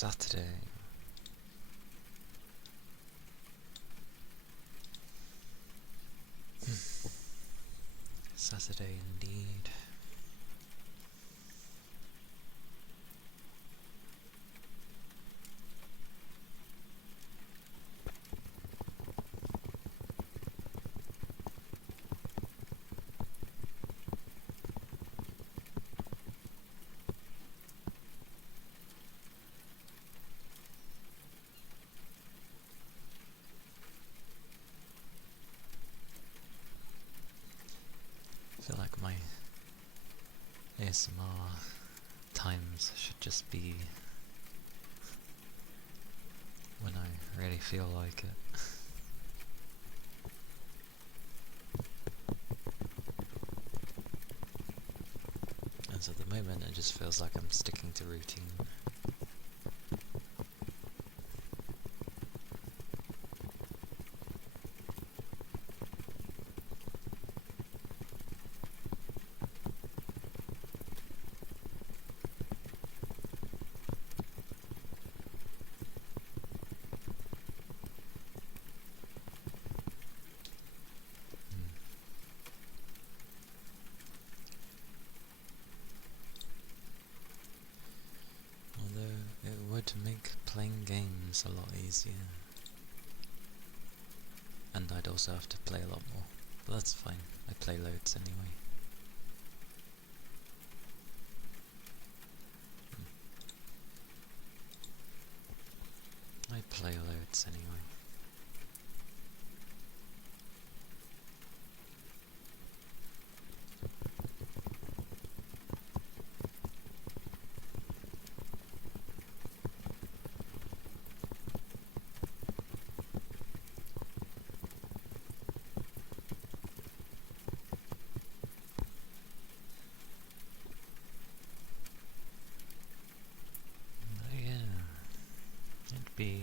Saturday. Saturday indeed. I feel like my ASMR times should just be when I really feel like it. And so at the moment it just feels like I'm sticking to routine. Although it would make playing games a lot easier. And I'd also have to play a lot more. But that's fine, I play loads anyway. I play loads anyway. Oh yeah, it'd be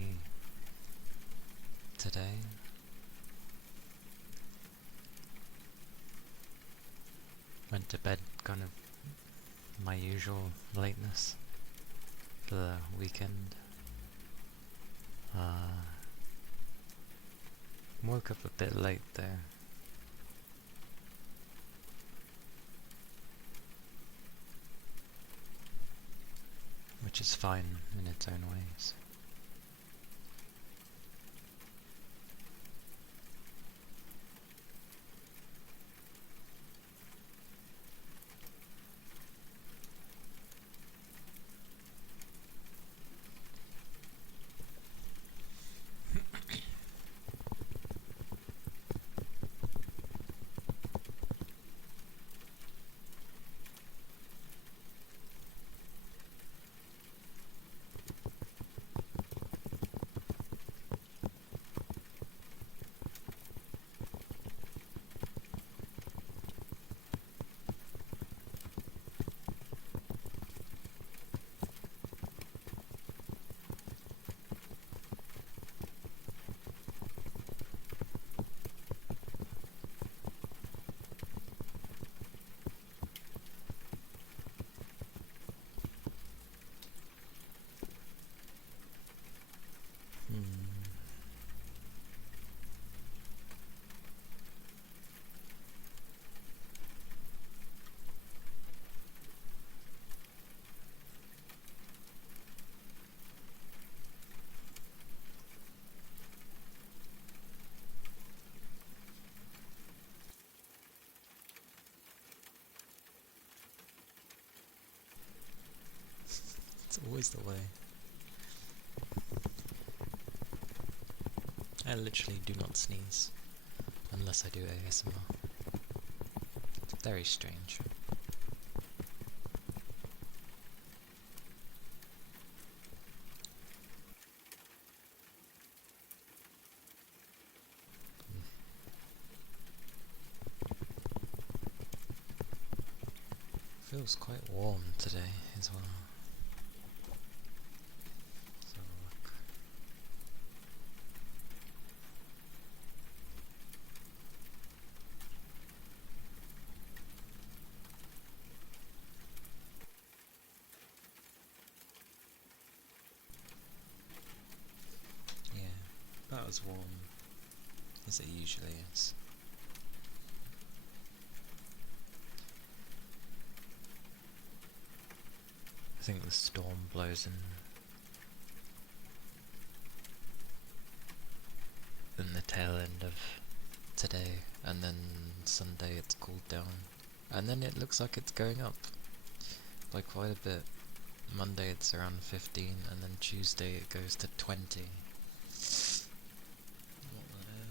today. Went to bed kind of my usual lateness for the weekend. Woke up a bit late there. Which is fine in its own ways. It's always the way. I literally do not sneeze unless I do ASMR. It's very strange. Feels quite warm today as well. So look. about as warm as it usually is. I think the storm blows in the tail end of today, and then Sunday it's cooled down, and then it looks like it's going up by quite a bit. Monday it's around 15, and then Tuesday it goes to 20. What the hell?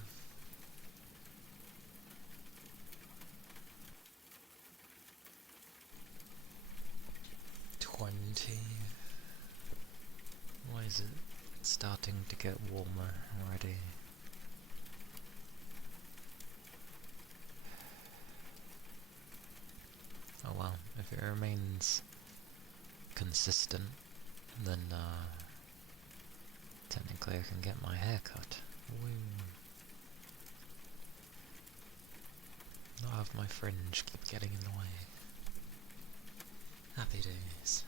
20. Why is it starting to get warmer already? Oh well, if it remains consistent, then technically I can get my hair cut. Woo. Not have my fringe keep getting in the way. Happy days.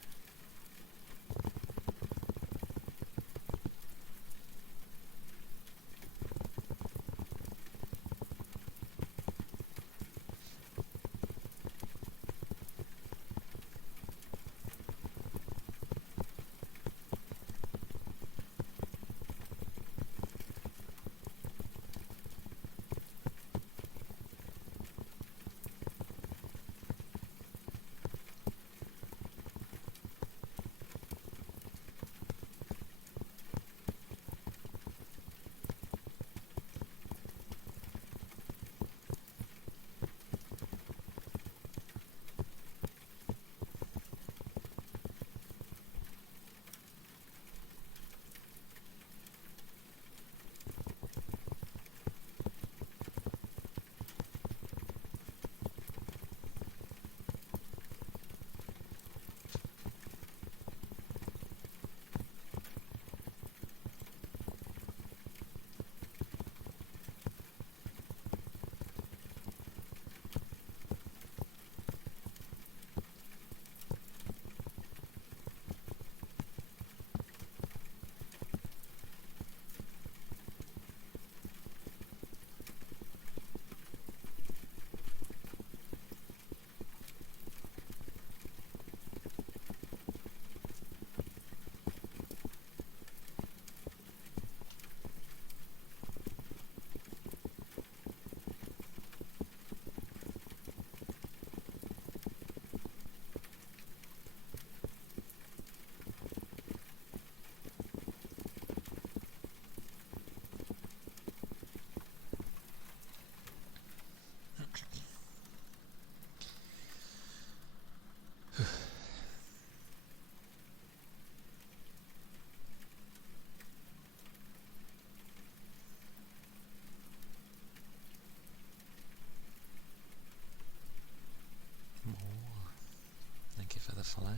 Thank you for the follow.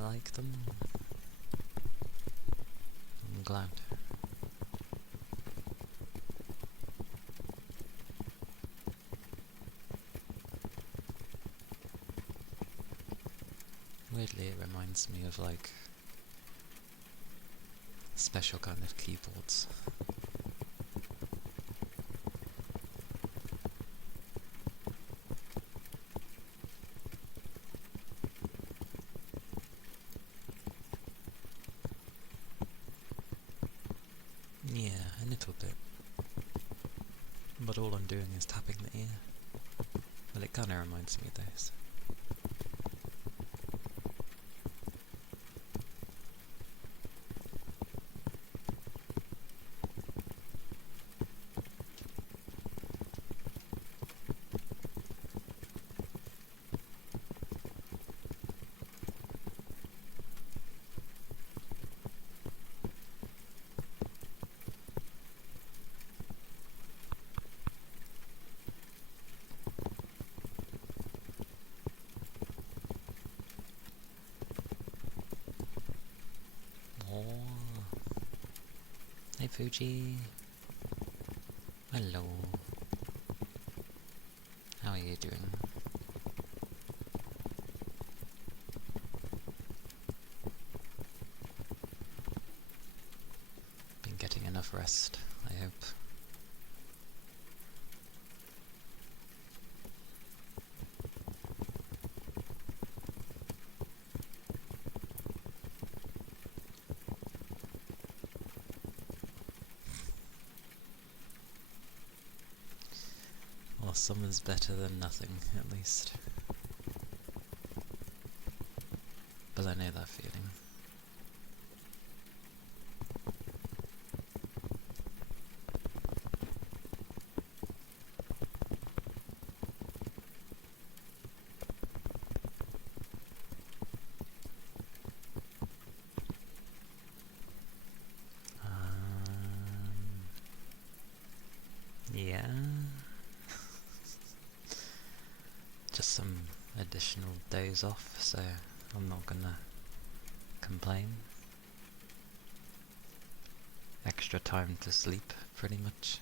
Like them. I'm glad. Weirdly, it reminds me of like special kind of keyboards. Yeah, a little bit. But all I'm doing is tapping the ear. Well, it kinda reminds me of this. Hey Fuji. Hello. How are you doing? Been getting enough rest, I hope. Well, summer's better than nothing, at least. But I know that feeling. Yeah. Just some additional days off, so I'm not gonna complain. Extra time to sleep, pretty much.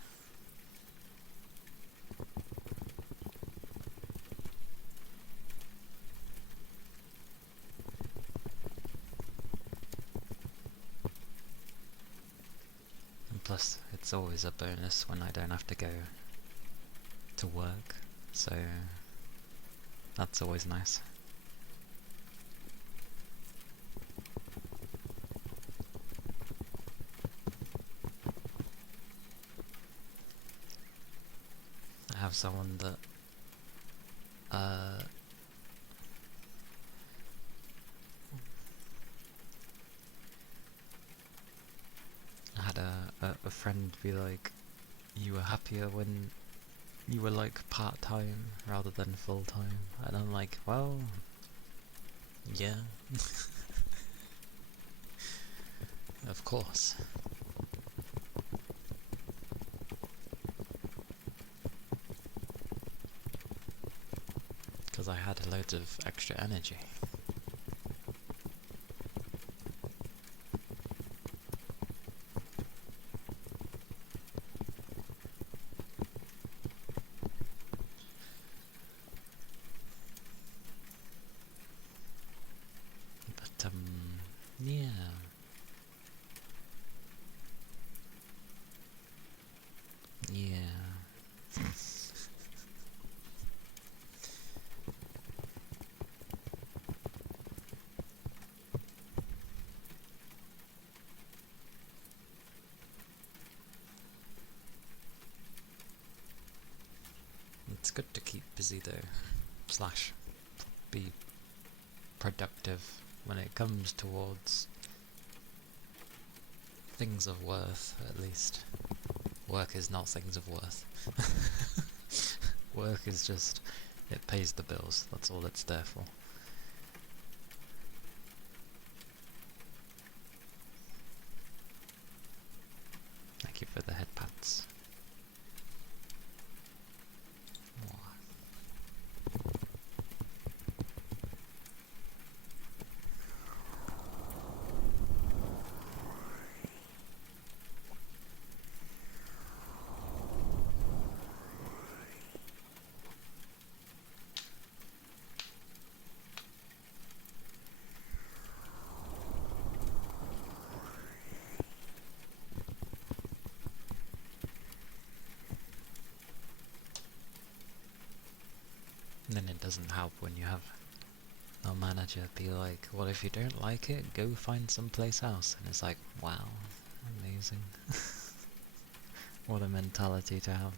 And plus, it's always a bonus when I don't have to go to work, so that's always nice. I have someone that I had a friend be like, you were happier when you were like part-time rather than full-time, and I'm like, well, yeah. Of course. Because I had loads of extra energy. But, yeah. Yeah. It's good to keep busy though, slash be productive when it comes towards things of worth, at least. Work is not things of worth. Work is just, it pays the bills, that's all it's there for. Thank you for the head pats. And then it doesn't help when you have a manager be like, well, if you don't like it, go find someplace else. And it's like, wow, amazing. What a mentality to have.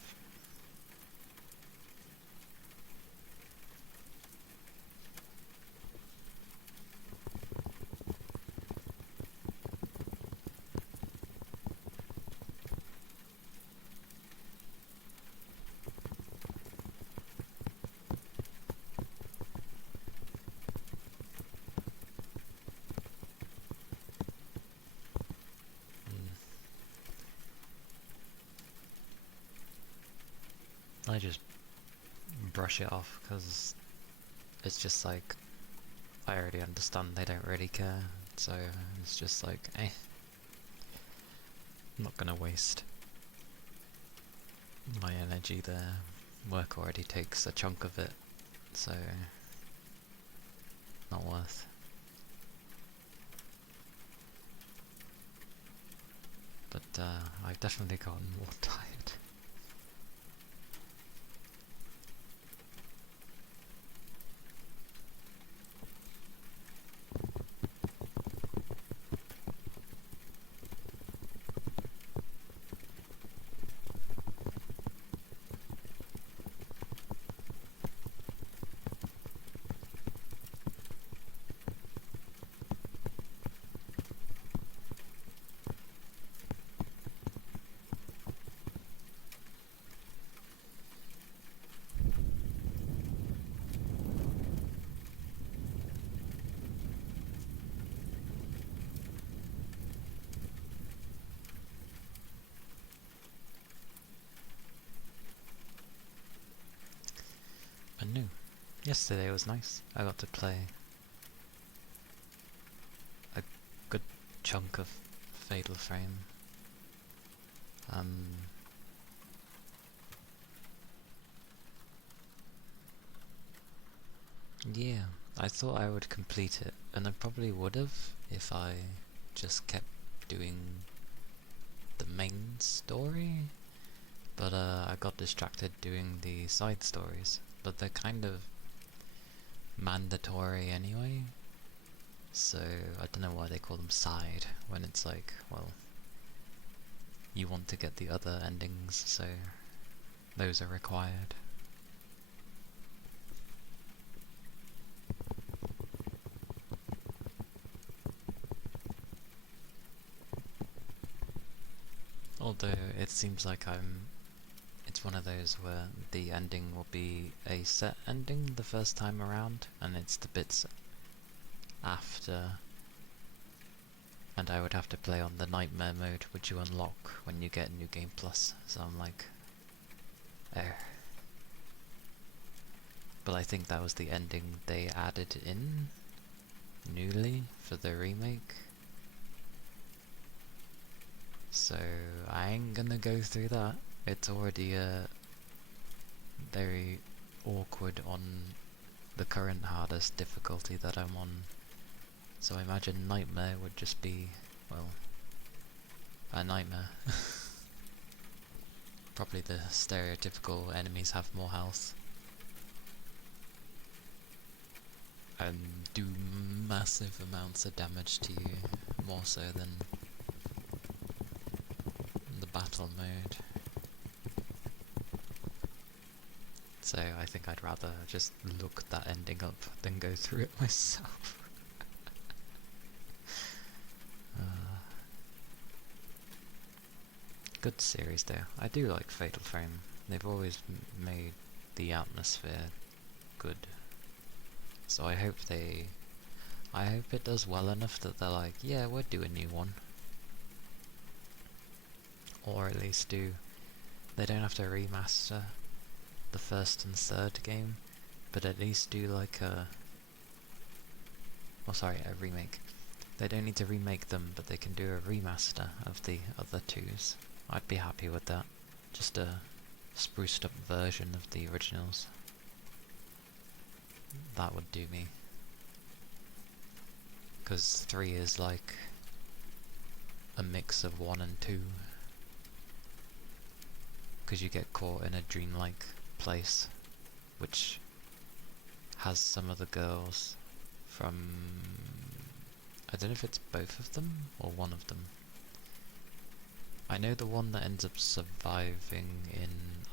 I just brush it off because it's just like, I already understand they don't really care, so it's just like, eh. I'm not gonna waste my energy there. Work already takes a chunk of it, so not worth. But I've definitely gotten more tired. And new. Yesterday was nice. I got to play a good chunk of Fatal Frame. Yeah, I thought I would complete it, and I probably would have if I just kept doing the main story, but I got distracted doing the side stories, but they're kind of mandatory anyway, so I don't know why they call them side when it's like, well, you want to get the other endings, so those are required. Although it seems like it's one of those where the ending will be a set ending the first time around, and it's the bits after, and I would have to play on the nightmare mode, which you unlock when you get New Game Plus, so I'm like, oh. But I think that was the ending they added in newly for the remake. So I ain't gonna go through that. It's already very awkward on the current hardest difficulty that I'm on. So I imagine Nightmare would just be, well, a nightmare. Probably the stereotypical enemies have more health and do massive amounts of damage to you, more so than the battle mode. So I think I'd rather just look that ending up than go through it myself. Good series though. I do like Fatal Frame. They've always made the atmosphere good. So I hope it does well enough that they're like, yeah, we'll do a new one. Or at least they don't have to remaster the first and third game, but at least do like a remake. They don't need to remake them, but they can do a remaster of the other twos. I'd be happy with that. Just a spruced up version of the originals. That would do me. Because 3 is like a mix of 1 and 2. Because you get caught in a dreamlike place, which has some of the girls from... I don't know if it's both of them or one of them. I know the one that ends up surviving in,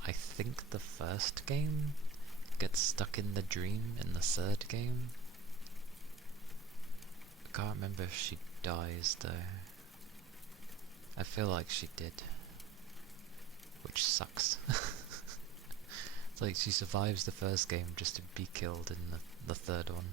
I think, the first game gets stuck in the dream in the third game. I can't remember if she dies though. I feel like she did, which sucks. It's like she survives the first game just to be killed in the third one.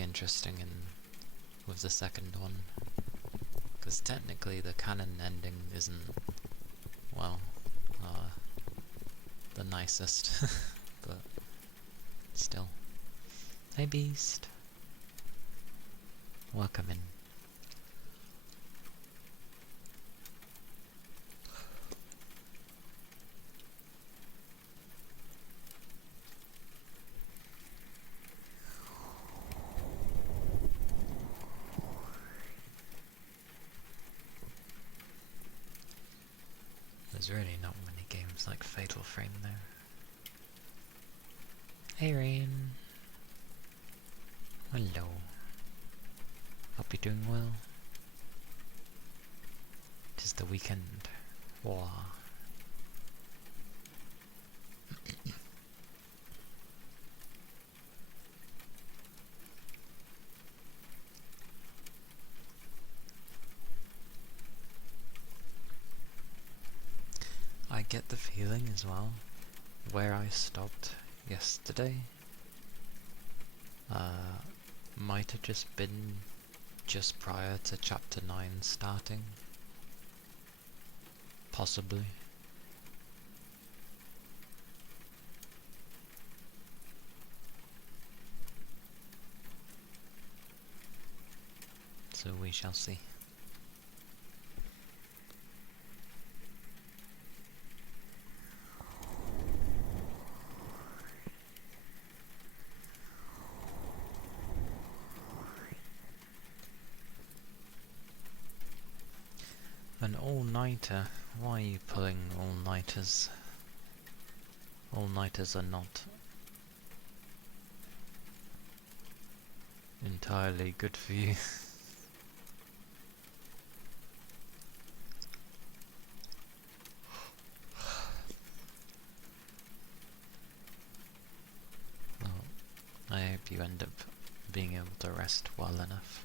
be interesting with the second one, because technically the canon ending isn't, well, the nicest, but still. Hey Beast! Welcome in. There's really not many games like Fatal Frame there. Hey Rain! Hello. Hope you're doing well. It is the weekend. Wow. I get the feeling as well, where I stopped yesterday, might have just been just prior to chapter 9 starting. Possibly. So we shall see. An all-nighter? Why are you pulling all-nighters? All-nighters are not entirely good for you. Well, I hope you end up being able to rest well enough.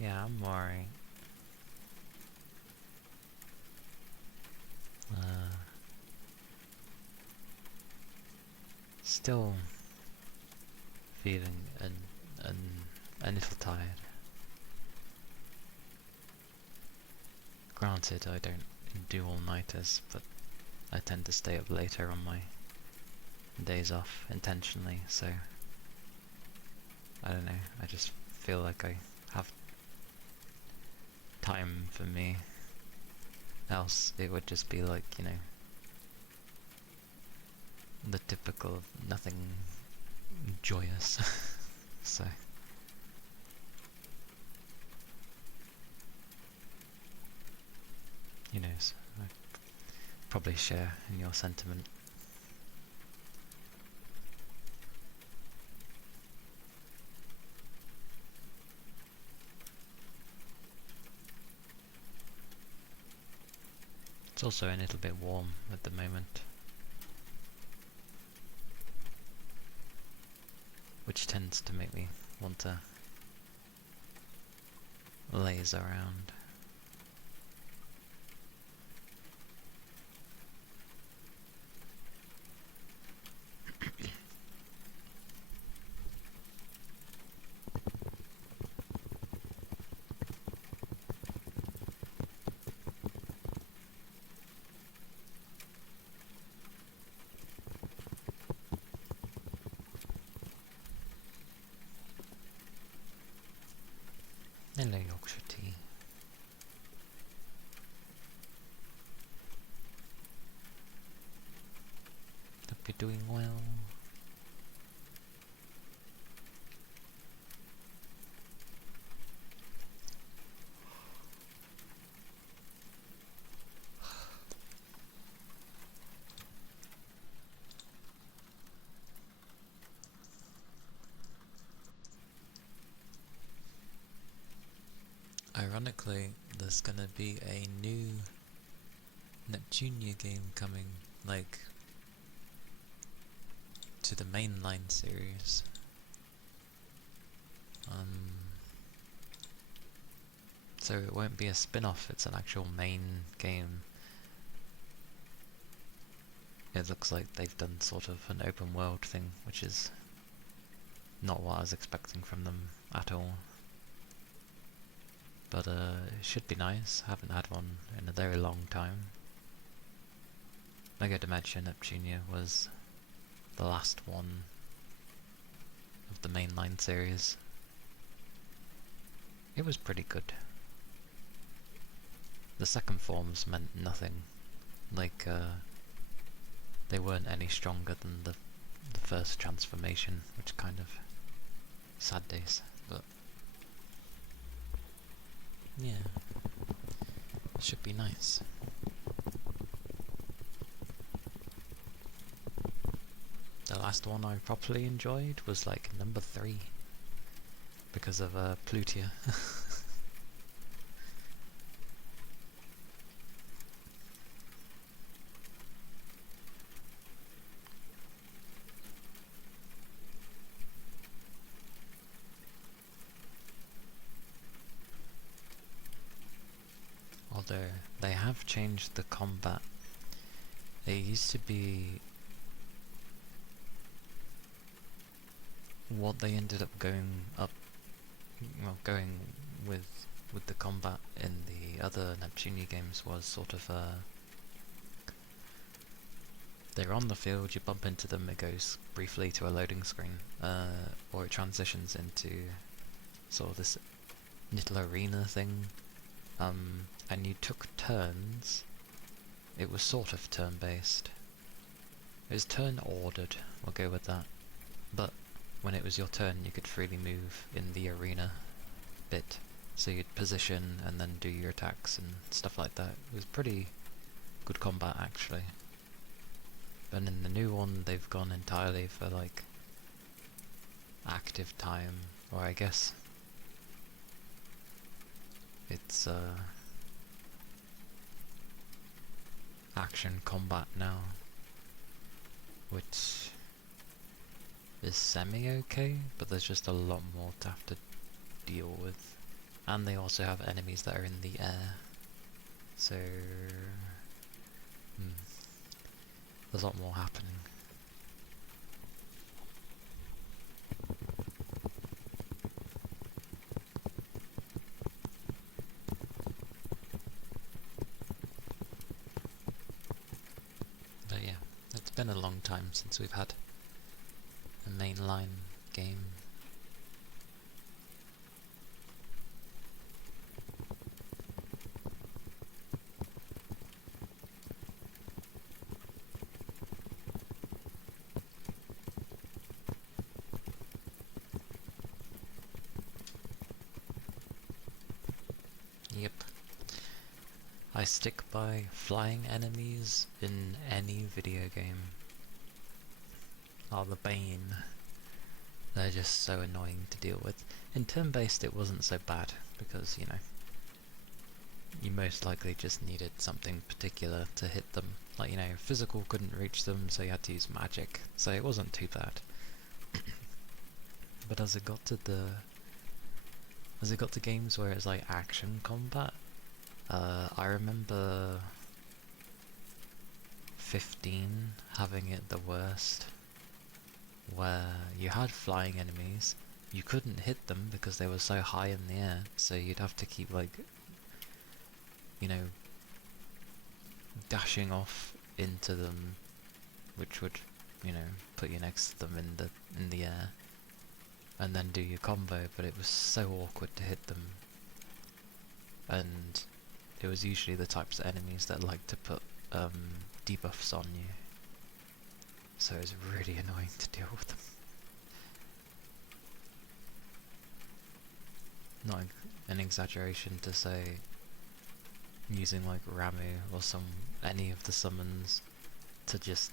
Yeah, I'm worried. Still feeling a little tired. Granted, I don't do all-nighters, but I tend to stay up later on my days off intentionally, so I don't know, I just feel like I have time for me, else it would just be like, you know, the typical nothing joyous. So who knows, I probably share in your sentiment. It's also a little bit warm at the moment, which tends to make me want to laze around. Hello, Yorkshire tea. Hope you're doing well. ironically, there's gonna be a new Neptunia game coming, like, to the mainline series. So it won't be a spin-off, it's an actual main game. It looks like they've done sort of an open world thing, which is not what I was expecting from them at all. But it should be nice, haven't had one in a very long time. Mega Dimension Neptunia was the last one of the mainline series. It was pretty good. The second forms meant nothing. Like, they weren't any stronger than the first transformation, which kind of sad days, but yeah, should be nice. The last one I properly enjoyed was like number 3 because of Plutia. Although they have changed the combat. It used to be what they ended up going with the combat in the other Neptunia games was sort of they're on the field, you bump into them, it goes briefly to a loading screen, or it transitions into sort of this little arena thing, and you took turns. It was sort of turn-based. It was turn-ordered, we'll go with that. But when it was your turn, you could freely move in the arena bit. So you'd position and then do your attacks and stuff like that. It was pretty good combat, actually. But in the new one, they've gone entirely for, like, active time, or I guess it's, action combat now, which is semi-okay, but there's just a lot more to have to deal with. And they also have enemies that are in the air, so there's a lot more happening. But yeah, it's been a long time since we've had a mainline game. Yep. I stick by flying enemies in any video game are the bane. They're just so annoying to deal with. In turn-based it wasn't so bad, because, you know, you most likely just needed something particular to hit them. Like, you know, physical couldn't reach them, so you had to use magic, so it wasn't too bad. But as it got to games where it's like action combat, I remember 15 having it the worst, where you had flying enemies, you couldn't hit them because they were so high in the air, so you'd have to keep, like, you know, dashing off into them, which would, you know, put you next to them in the air, and then do your combo, but it was so awkward to hit them. And it was usually the types of enemies that like to put debuffs on you, so it was really annoying to deal with them. Not an exaggeration to say using like Ramu or any of the summons to just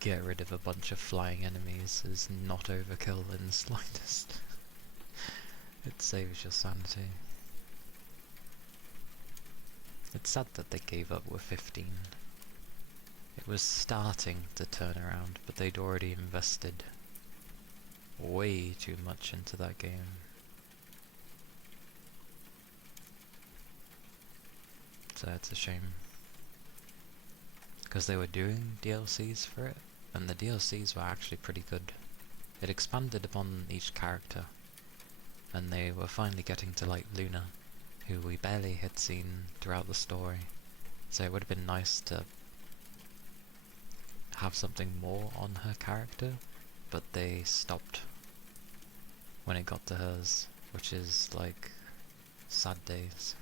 get rid of a bunch of flying enemies is not overkill in the slightest. It saves your sanity. It's sad that they gave up with 15. It was starting to turn around, but they'd already invested way too much into that game. So it's a shame. Because they were doing DLCs for it, and the DLCs were actually pretty good. It expanded upon each character, and they were finally getting to like Luna, who we barely had seen throughout the story. So it would have been nice to have something more on her character, but they stopped when it got to hers, which is like sad days.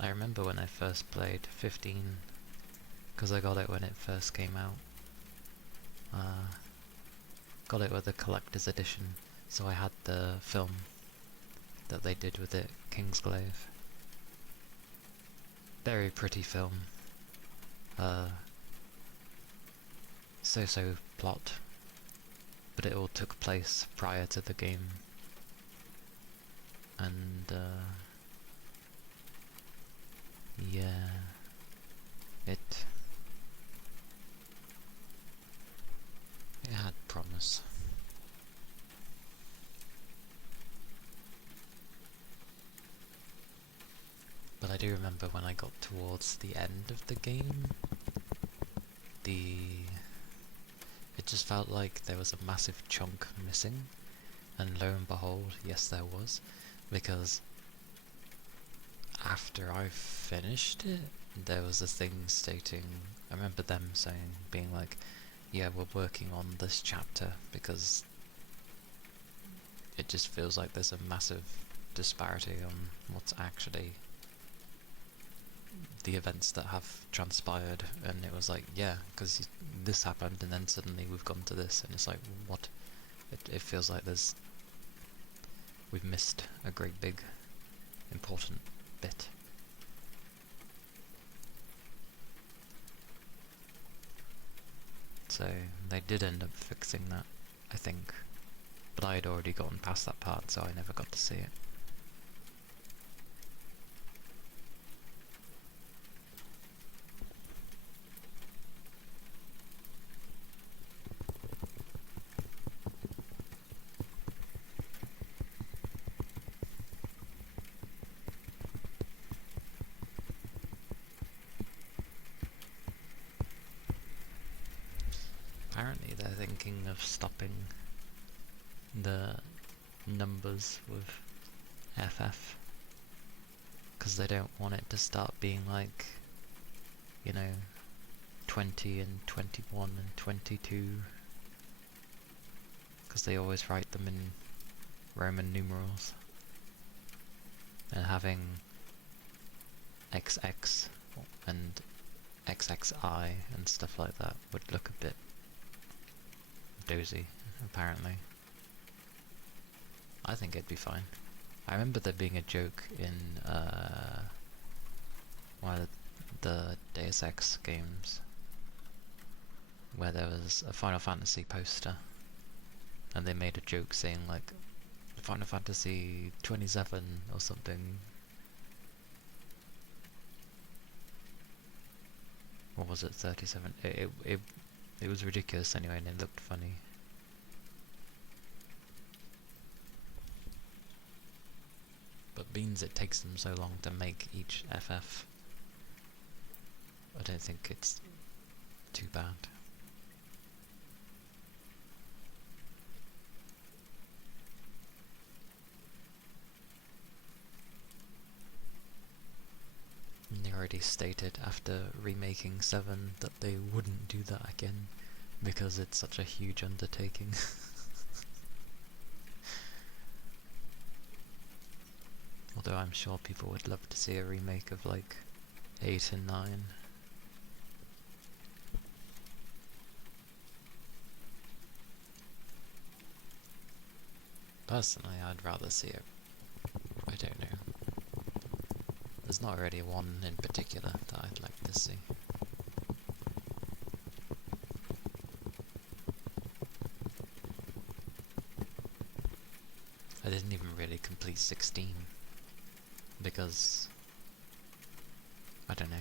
I remember when I first played 15, because I got it when it first came out. Got it with the collector's edition, so I had the film that they did with it, Kingsglaive. Very pretty film. So-so plot, but it all took place prior to the game. And yeah, it had promise. But I do remember when I got towards the end of the game, it just felt like there was a massive chunk missing, and lo and behold, yes there was, because after I finished it, there was a thing stating, I remember them saying, being like, yeah, we're working on this chapter because it just feels like there's a massive disparity on what's actually the events that have transpired. And it was like, yeah, because this happened and then suddenly we've gone to this, and it's like, what? It feels like we've missed a great big important bit. So they did end up fixing that, I think, but I had already gotten past that part, so I never got to see it. Apparently they're thinking of stopping the numbers with FF, because they don't want it to start being like, 20 and 21 and 22, because they always write them in Roman numerals, and having XX and XXI and stuff like that would look a bit dozy, apparently. I think it'd be fine. I remember there being a joke in one of the Deus Ex games where there was a Final Fantasy poster, and they made a joke saying like Final Fantasy 27 or something. Or was it 37? It was ridiculous anyway, and it looked funny. But beans it takes them so long to make each FF, I don't think it's too bad. And they already stated after remaking 7 that they wouldn't do that again because it's such a huge undertaking. Although I'm sure people would love to see a remake of like 8 and 9. Personally, I'd rather see it. I don't know. There's not really one in particular that I'd like to see. I didn't even really complete 16 because I don't know.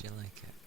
Did you like it?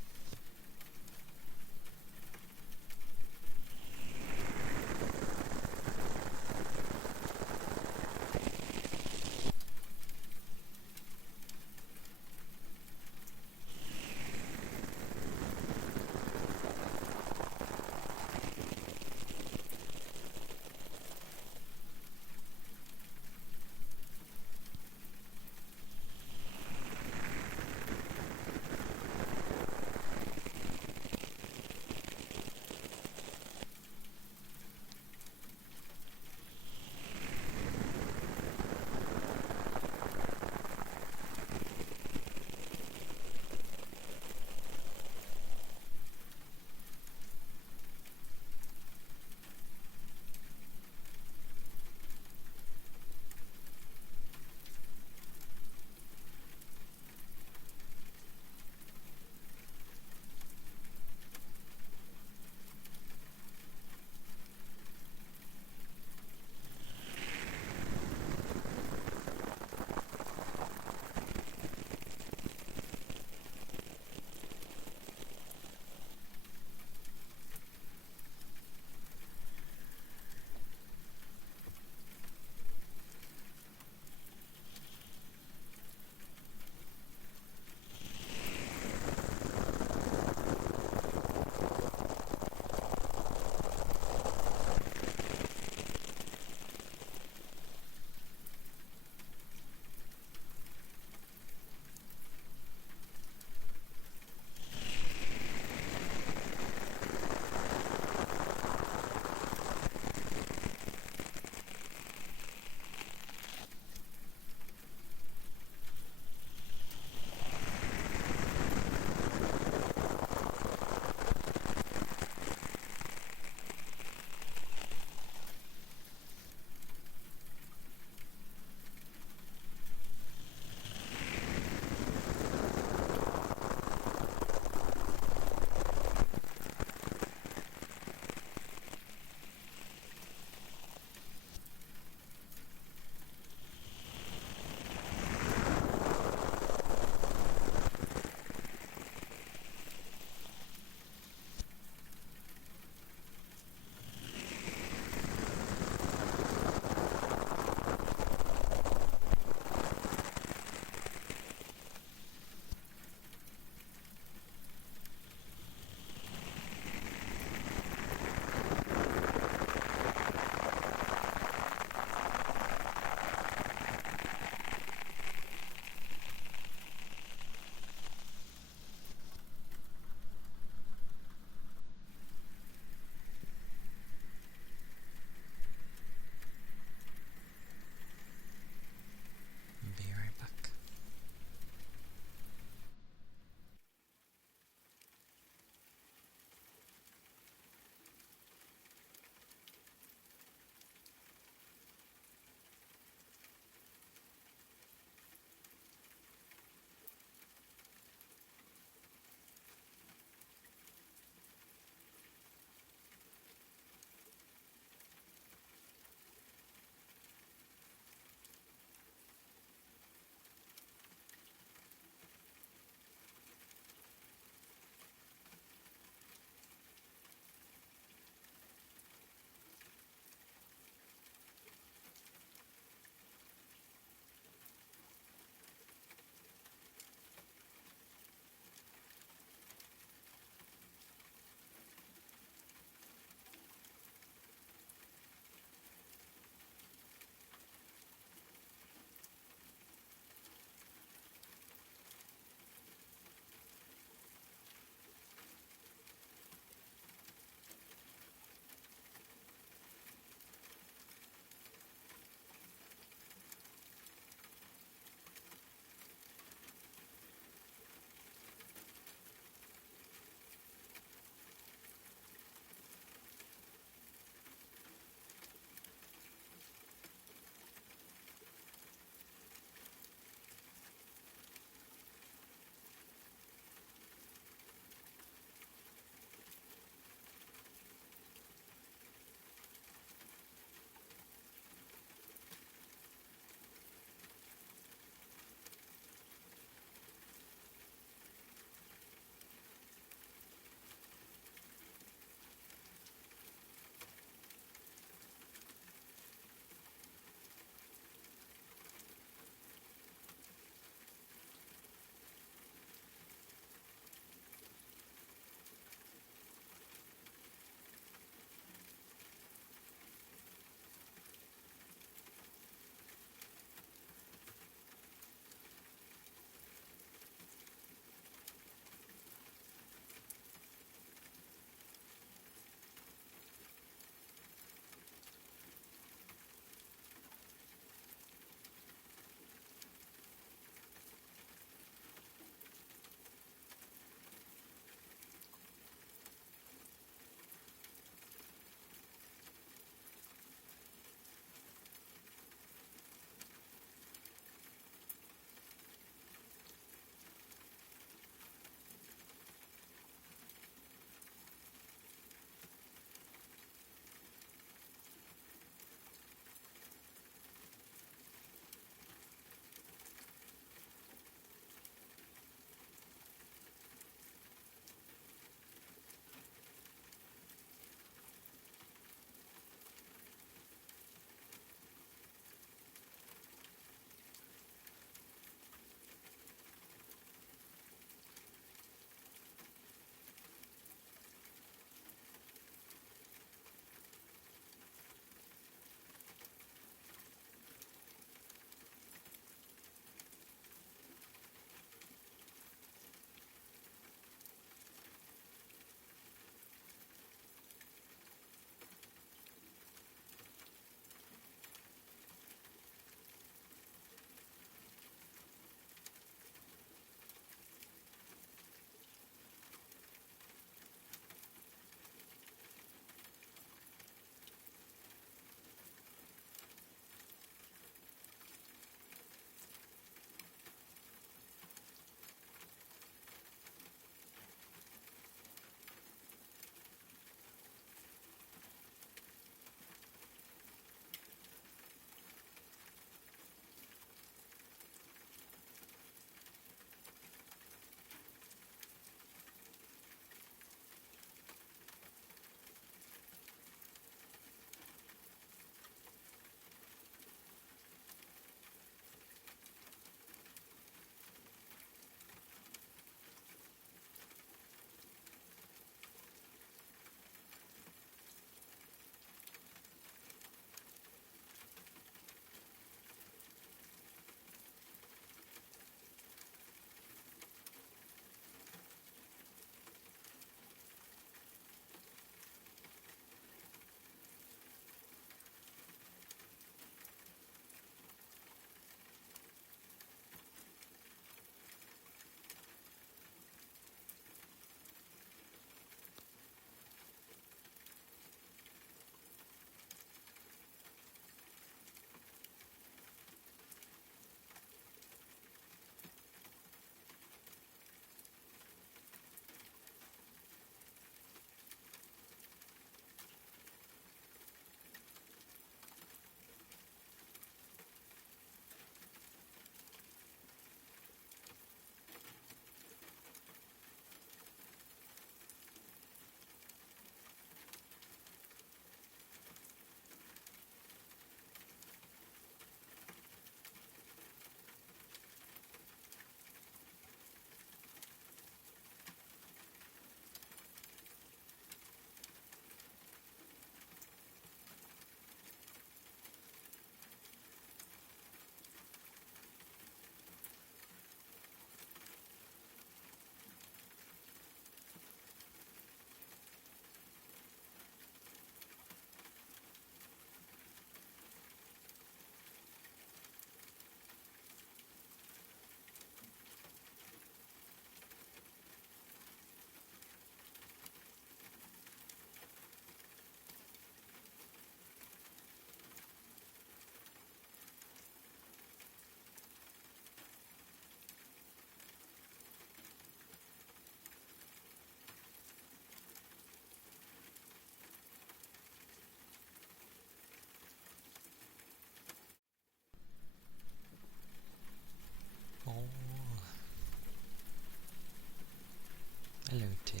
Hello, Ted.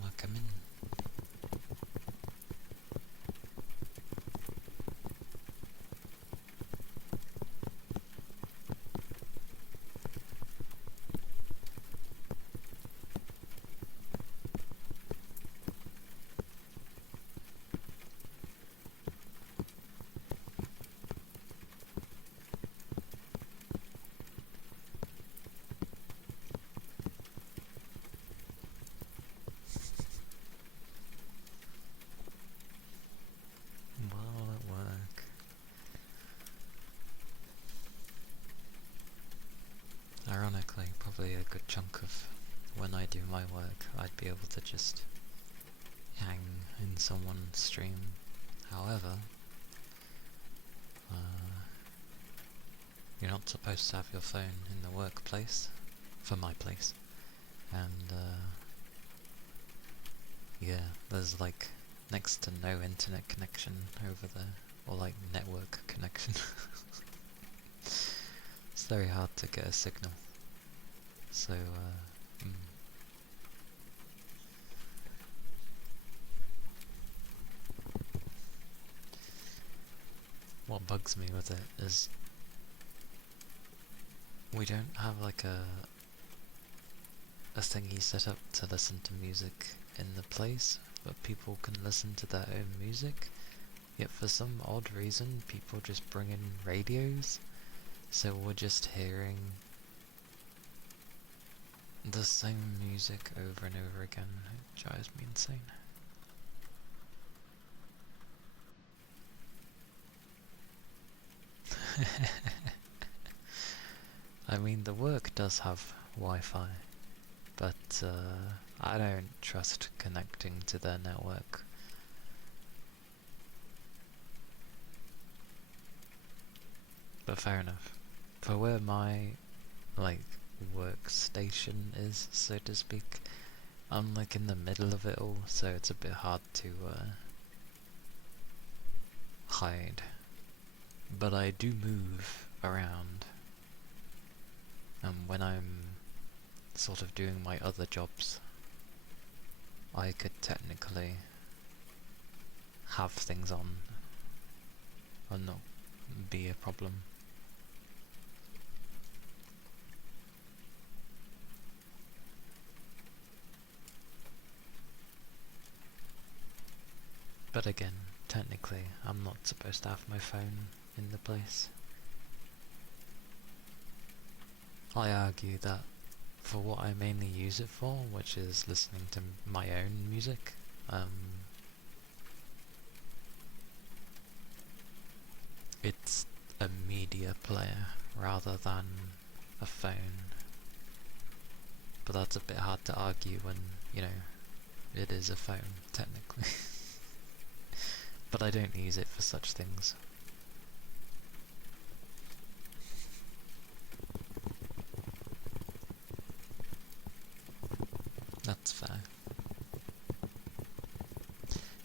Welcome in. While at work. Ironically, probably a good chunk of when I do my work, I'd be able to just hang in someone's stream. However, you're not supposed to have your phone in the workplace, for my place, and yeah, there's like next to no internet connection over there, or like network connection. It's very hard to get a signal, so what bugs me with it is we don't have like a thingy set up to listen to music in the place, but people can listen to their own music, yet for some odd reason people just bring in radios, so we're just hearing the same music over and over again. It drives me insane. I mean, the work does have Wi-Fi, but I don't trust connecting to their network. But fair enough. For where my, like, workstation is, so to speak, I'm like in the middle of it all, so it's a bit hard to hide. But I do move around, and when I'm sort of doing my other jobs, I could technically have things on and not be a problem. But again, technically, I'm not supposed to have my phone in the place. I argue that for what I mainly use it for, which is listening to my own music, it's a media player rather than a phone. But that's a bit hard to argue when, you know, it is a phone, technically. But I don't use it for such things. That's fair.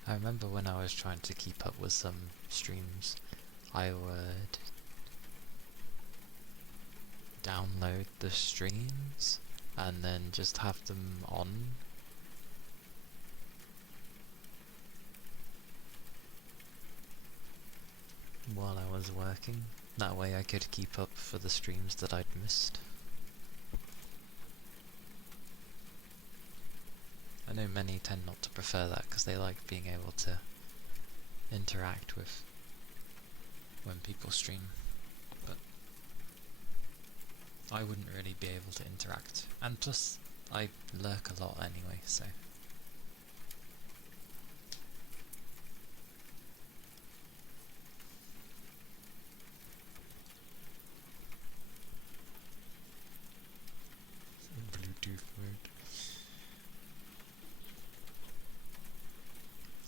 I remember when I was trying to keep up with some streams, I would download the streams and then just have them on while I was working. That way I could keep up for the streams that I'd missed. I know many tend not to prefer that because they like being able to interact with when people stream, but I wouldn't really be able to interact, and plus I lurk a lot anyway, so Bluetooth mode.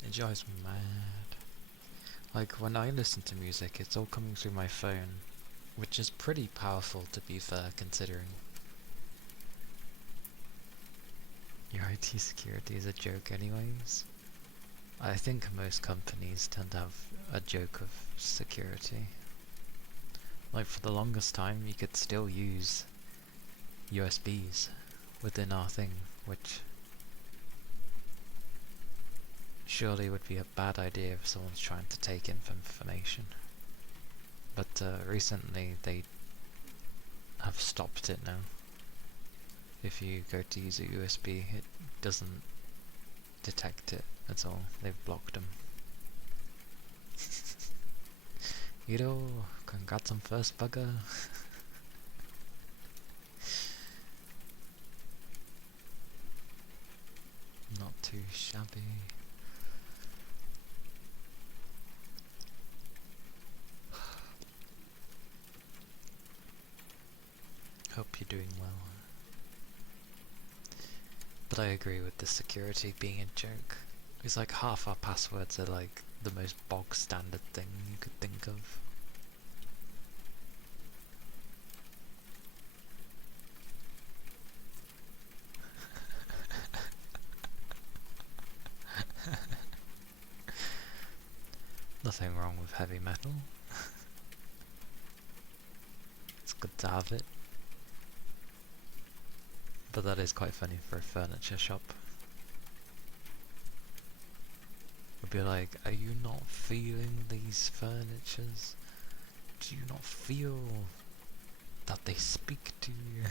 It drives me mad. Like, when I listen to music, it's all coming through my phone, which is pretty powerful to be fair, considering your IT security is a joke anyways. I think most companies tend to have a joke of security. Like, for the longest time, you could still use USBs within our thing, which surely would be a bad idea if someone's trying to take in information. But recently they have stopped it now. If you go to use a USB, it doesn't detect it at all. They've blocked them. Iro, congrats on first bugger. Not too shabby. Hope you're doing well. But I agree with the security being a joke. It's like half our passwords are like the most bog standard thing you could think of. Nothing wrong with heavy metal. It's good to have it. But that is quite funny for a furniture shop. Would be like, are you not feeling these furnitures? Do you not feel that they speak to you?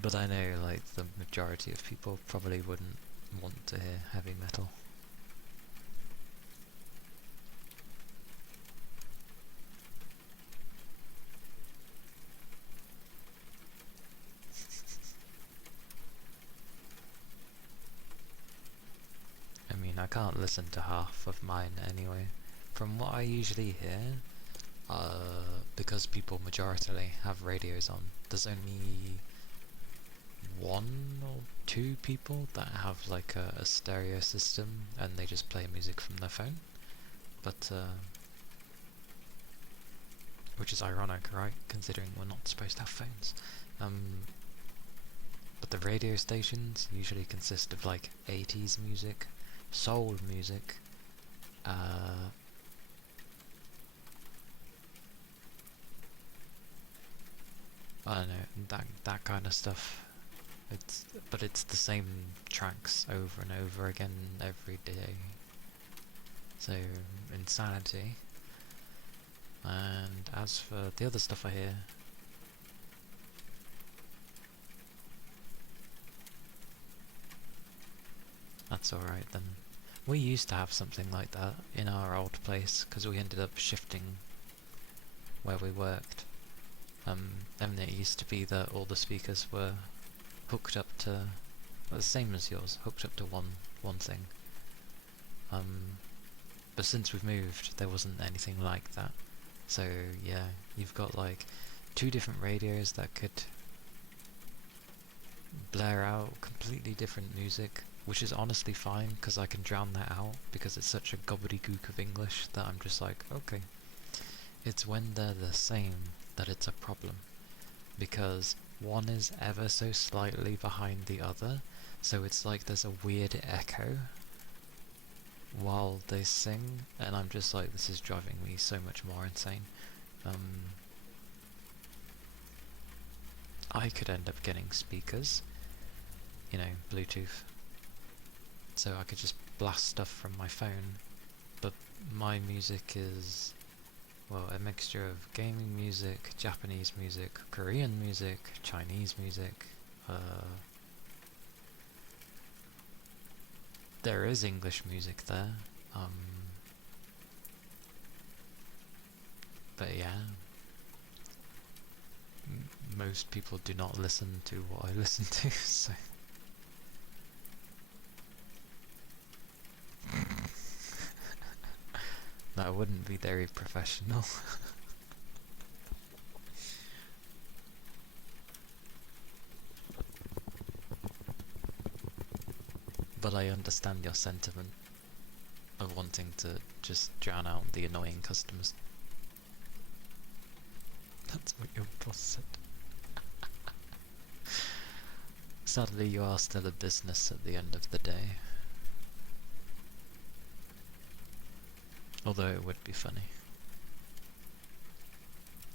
But I know like the majority of people probably wouldn't want to hear heavy metal. I mean, I can't listen to half of mine anyway. From what I usually hear, because people majoritarily have radios on, there's only one or two people that have like a stereo system and they just play music from their phone. But which is ironic, right? Considering we're not supposed to have phones. But the radio stations usually consist of like 80s music, soul music, I don't know, that kind of stuff. But it's the same tracks over and over again every day. So insanity. And as for the other stuff I hear, that's alright then. We used to have something like that in our old place because we ended up shifting where we worked. And it used to be that all the speakers were hooked up to, well, the same as yours, hooked up to one thing. But since we've moved, there wasn't anything like that. So yeah, you've got like two different radios that could blare out completely different music, which is honestly fine because I can drown that out because it's such a gobbledygook of English that I'm just like, okay. It's when they're the same that it's a problem, because one is ever so slightly behind the other, so it's like there's a weird echo while they sing, and I'm just like, this is driving me so much more insane. I could end up getting speakers, you know, Bluetooth, so I could just blast stuff from my phone, but my music is, well, a mixture of gaming music, Japanese music, Korean music, Chinese music, there is English music there, but yeah, most people do not listen to what I listen to, so... That wouldn't be very professional. But I understand your sentiment of wanting to just drown out the annoying customers. That's what your boss said. Sadly, you are still a business at the end of the day. Although it would be funny.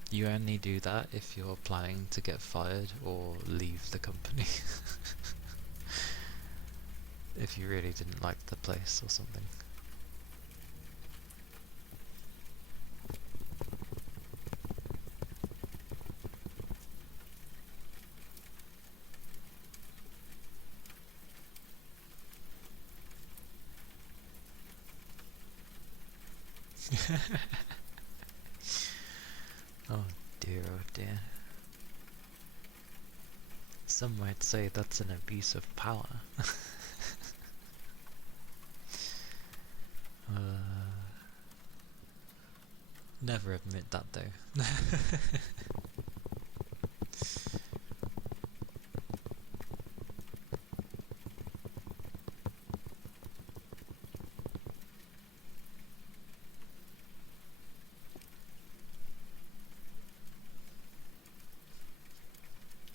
You only do that if you're planning to get fired or leave the company. If you really didn't like the place or something. Oh dear, oh dear. Some might say that's an abuse of power. Never admit that though.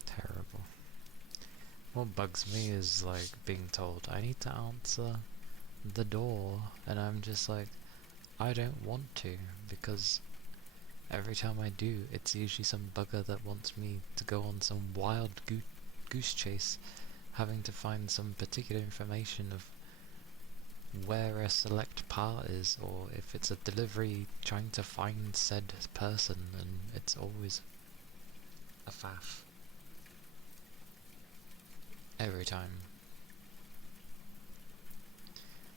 Terrible. What bugs me is like being told I need to answer the door, and I'm just like, I don't want to, because every time I do, it's usually some bugger that wants me to go on some wild goose chase, having to find some particular information of where a select part is, or if it's a delivery, trying to find said person, and it's always a faff. Every time.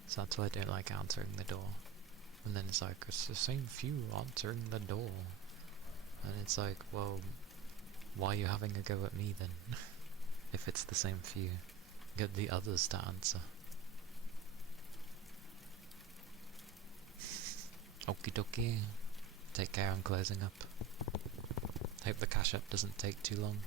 So that's why I don't like answering the door. And then it's like, it's the same few answering the door. And it's like, well, why are you having a go at me then? If it's the same few. Get the others to answer. Okie dokie. Take care, I'm closing up. Hope the cash up doesn't take too long.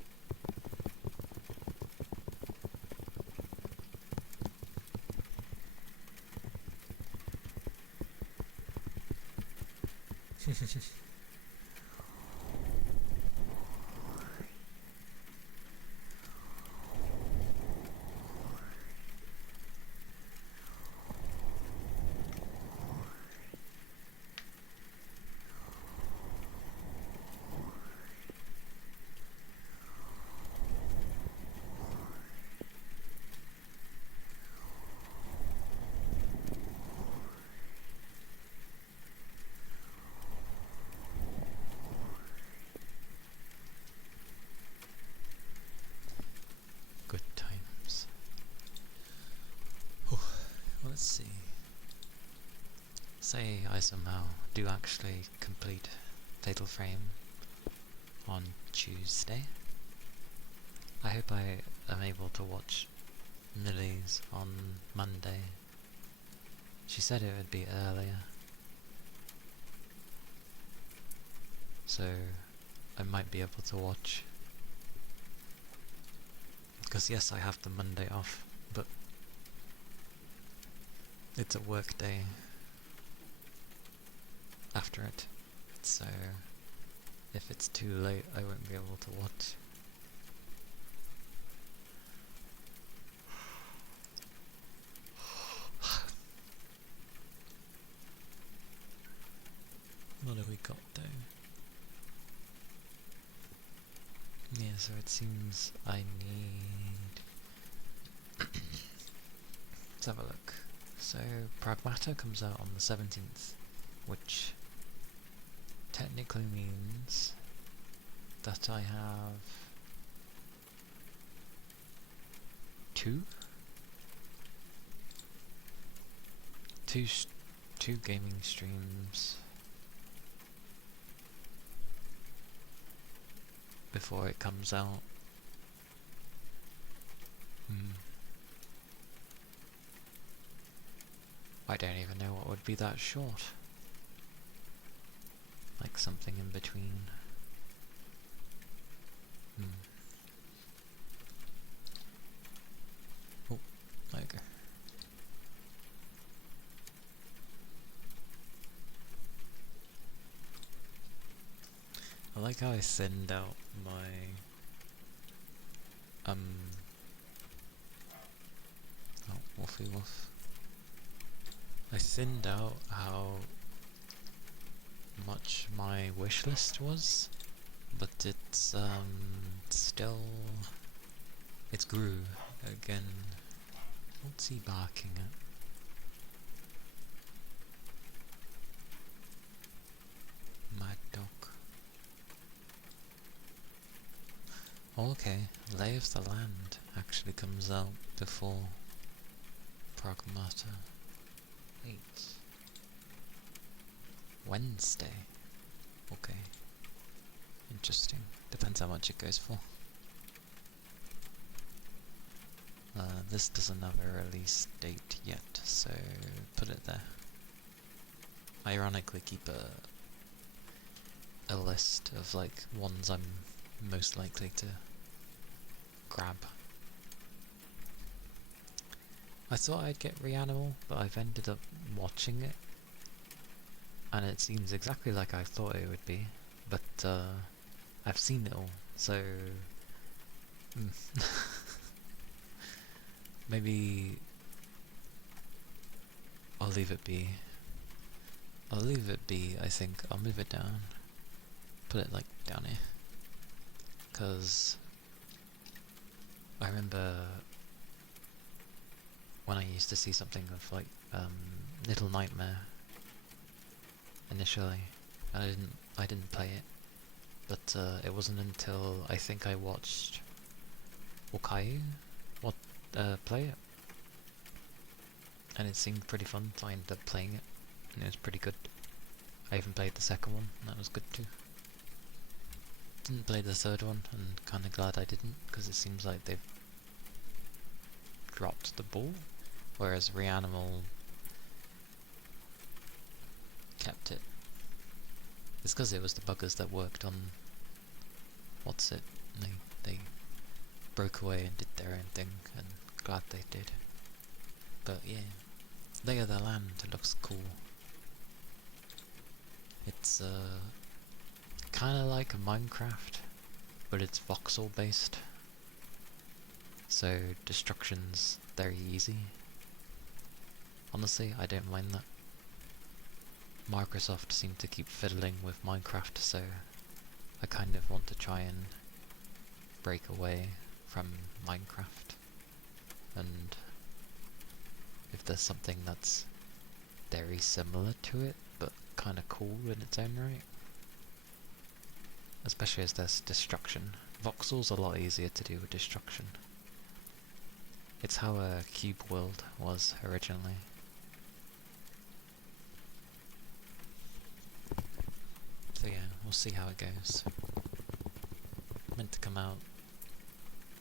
Good times. Let's see. Say I somehow do actually complete Fatal Frame on Tuesday. I hope I am able to watch Millie's on Monday. She said it would be earlier, so I might be able to watch. Because yes, I have the Monday off, but it's a work day after it, so if it's too late I won't be able to watch. What have we got though? Yeah, so it seems I need... Let's have a look. So, Pragmata comes out on the 17th, which technically means that I have two gaming streams before it comes out. I don't even know what would be that short. Like something in between. Oh, there you go. I like how I send out my oh, woofy woof. I thinned out how much my wish list was it's still, it's grew again. What's he barking at? Mad dog. Oh, okay, Lay of the Land actually comes out before Pragmata. Wait. Wednesday? Okay. Interesting. Depends how much it goes for. This doesn't have a release date yet, so put it there. I ironically keep a list of like ones I'm most likely to grab. I thought I'd get Reanimal, but I've ended up watching it, and it seems exactly like I thought it would be, but I've seen it all, so maybe I'll leave it be. I'll leave it be, I think. I'll move it down. Put it like down here. Because I remember when I used to see something of like Little Nightmare initially, and I didn't play it, but it wasn't until I think I watched Okayu play it, and it seemed pretty fun, so I ended up playing it, and it was pretty good. I even played the second one, and that was good too. Didn't play the third one, and kinda glad I didn't, because it seems like they've dropped the ball, whereas Reanimal kept it. It's because it was the buggers that worked on what's it, and they broke away and did their own thing, and glad they did. But yeah, Lay of the Land looks cool. It's kinda like a Minecraft, but it's voxel based, so destruction's very easy. Honestly, I don't mind that. Microsoft seem to keep fiddling with Minecraft, so I kind of want to try and break away from Minecraft, and if there's something that's very similar to it, but kinda cool in its own right, especially as there's destruction. Voxel's a lot easier to do with destruction. It's how a Cube World was originally. So yeah, we'll see how it goes. Meant to come out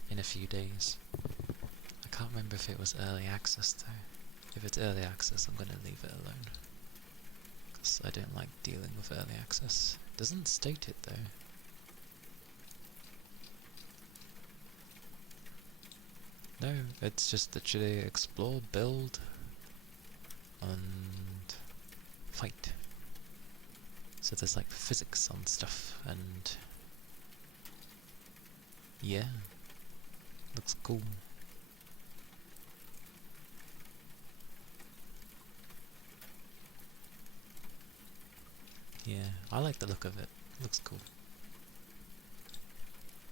in a few days. I can't remember if it was early access though. If it's early access, I'm gonna leave it alone, because I don't like dealing with early access. It doesn't state it though. No, it's just literally explore, build, and fight. So there's like physics on stuff, and yeah, looks cool. Yeah, I like the look of it. Looks cool.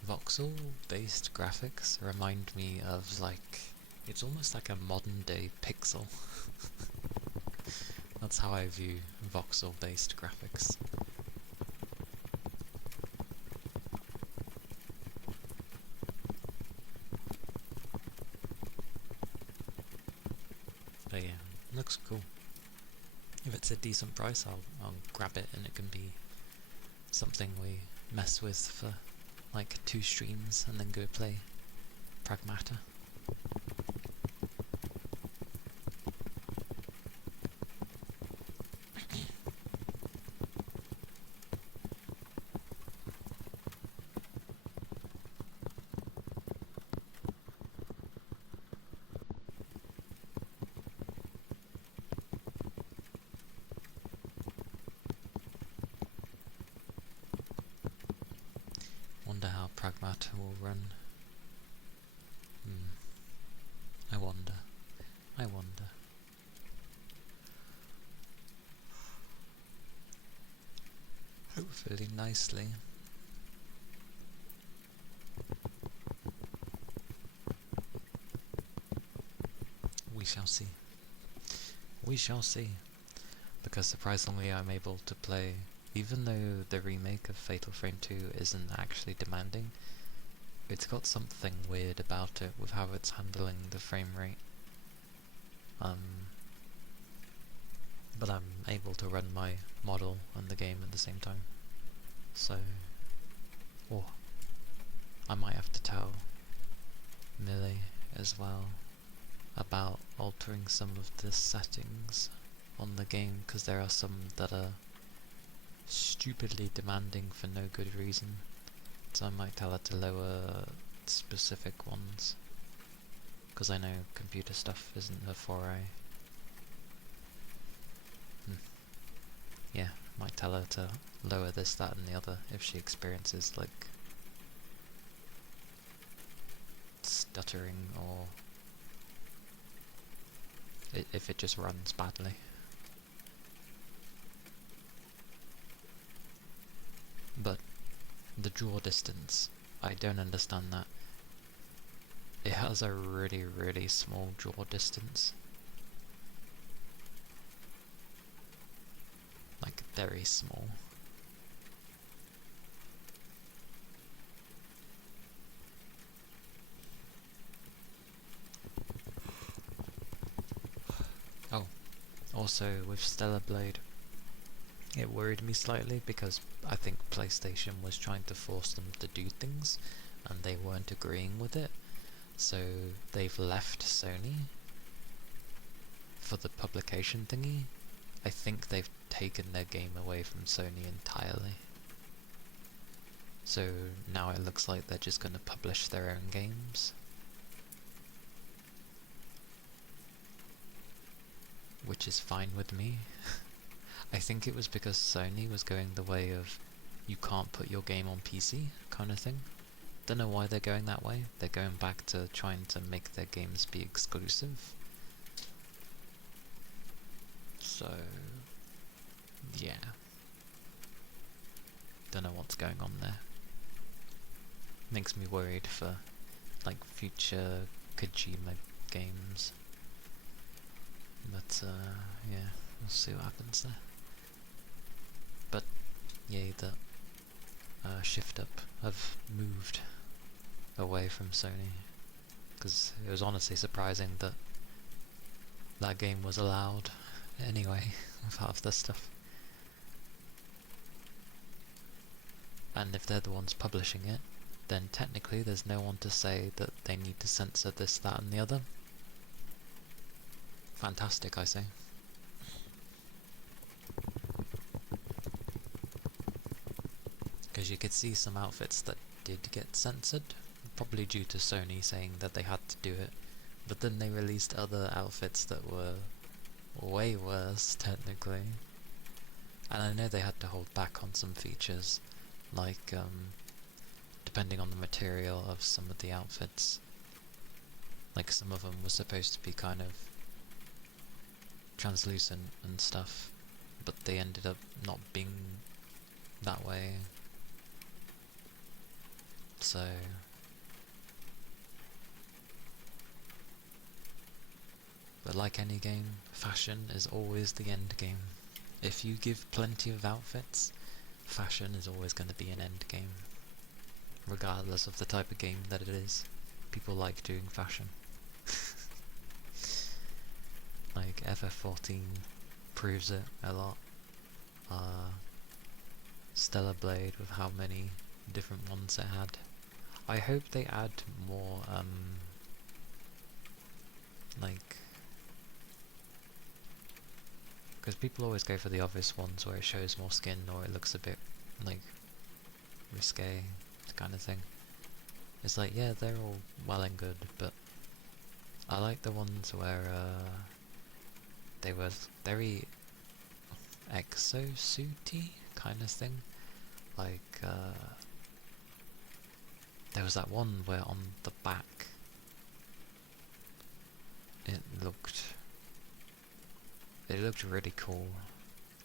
Voxel-based graphics remind me of like, it's almost like a modern day Pixel. That's how I view voxel-based graphics. But yeah, looks cool. If it's a decent price, I'll grab it, and it can be something we mess with for like 2 streams and then go play Pragmata. Wonder how Pragmata will run. I wonder. I wonder. Hopefully nicely. We shall see. We shall see. Because surprisingly I'm able to play, even though the remake of Fatal Frame 2 isn't actually demanding, it's got something weird about it with how it's handling the frame rate. But I'm able to run my model and the game at the same time. So, I might have to tell Millie as well about altering some of the settings on the game, because there are some that are stupidly demanding for no good reason. So I might tell her to lower specific ones, because I know computer stuff isn't her foray. Yeah, might tell her to lower this, that and the other if she experiences like stuttering or if it just runs badly. But the draw distance, I don't understand that. It has a really, really small draw distance. Like, very small. Oh, also with Stellar Blade, it worried me slightly because I think PlayStation was trying to force them to do things and they weren't agreeing with it, so they've left Sony for the publication thingy. I think they've taken their game away from Sony entirely. So now it looks like they're just going to publish their own games. Which is fine with me. I think it was because Sony was going the way of you can't put your game on PC kind of thing. Don't know why they're going that way. They're going back to trying to make their games be exclusive. So, yeah. Don't know what's going on there. Makes me worried for like future Kojima games. But yeah, we'll see what happens there. But yay that Shift Up have moved away from Sony, because it was honestly surprising that that game was allowed anyway with half the stuff. And if they're the ones publishing it, then technically there's no one to say that they need to censor this, that and the other. Fantastic, I say. Because you could see some outfits that did get censored, probably due to Sony saying that they had to do it, but then they released other outfits that were way worse, technically. And I know they had to hold back on some features, like, depending on the material of some of the outfits. Like, some of them were supposed to be kind of translucent and stuff, but they ended up not being that way. So, but like any game, fashion is always the end game. If you give plenty of outfits, fashion is always going to be an end game. Regardless of the type of game that it is, people like doing fashion. Like FF14 proves it a lot. Stellar Blade with how many different ones it had. I hope they add more, like, because people always go for the obvious ones where it shows more skin or it looks a bit, like, risque kind of thing. It's like, yeah, they're all well and good, but I like the ones where, they were very exosuity kind of thing. Like, there was that one where on the back it looked really cool.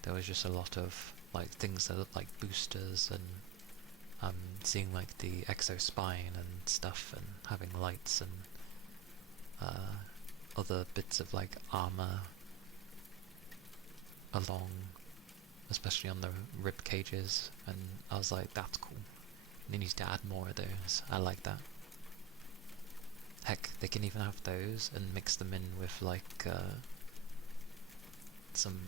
There was just a lot of like things that looked like boosters, and seeing like the exo spine and stuff, and having lights and other bits of like armor along, especially on the rib cages, and I was like, that's cool. They need to add more of those. I like that. Heck, they can even have those and mix them in with like some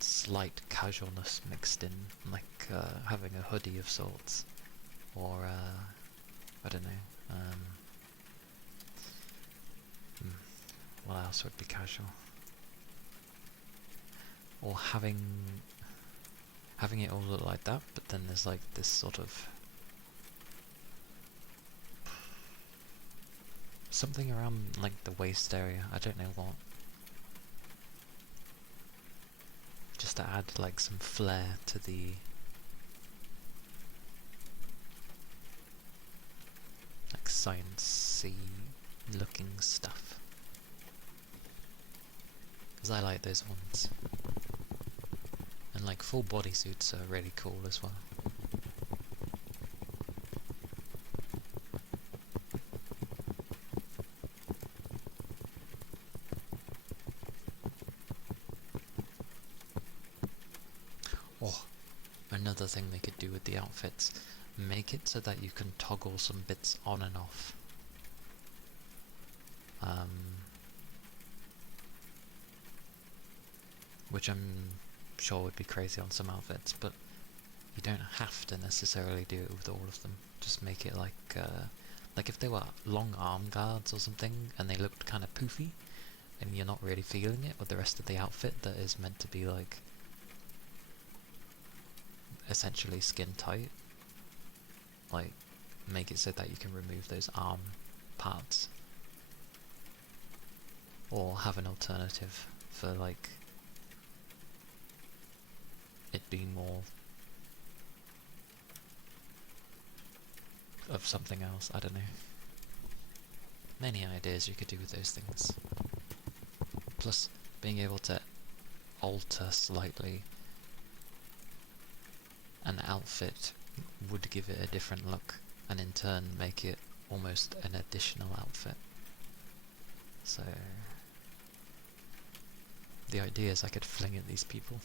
slight casualness mixed in, like having a hoodie of sorts, or I don't know. What else would be casual? Or having it all look like that, but then there's like this sort of something around like the waist area. I don't know what. Just to add like some flair to the like science-y looking stuff. Because I like those ones. And like full bodysuits are really cool as well. Oh, another thing they could do with the outfits, make it so that you can toggle some bits on and off. Which I'm sure would be crazy on some outfits, but you don't have to necessarily do it with all of them. Just make it like if they were long arm guards or something and they looked kind of poofy and you're not really feeling it with the rest of the outfit that is meant to be like essentially skin tight, like make it so that you can remove those arm parts, or have an alternative for like it being more of something else. I don't know. Many ideas you could do with those things. Plus, being able to alter slightly an outfit would give it a different look, and in turn make it almost an additional outfit. So, the ideas I could fling at these people.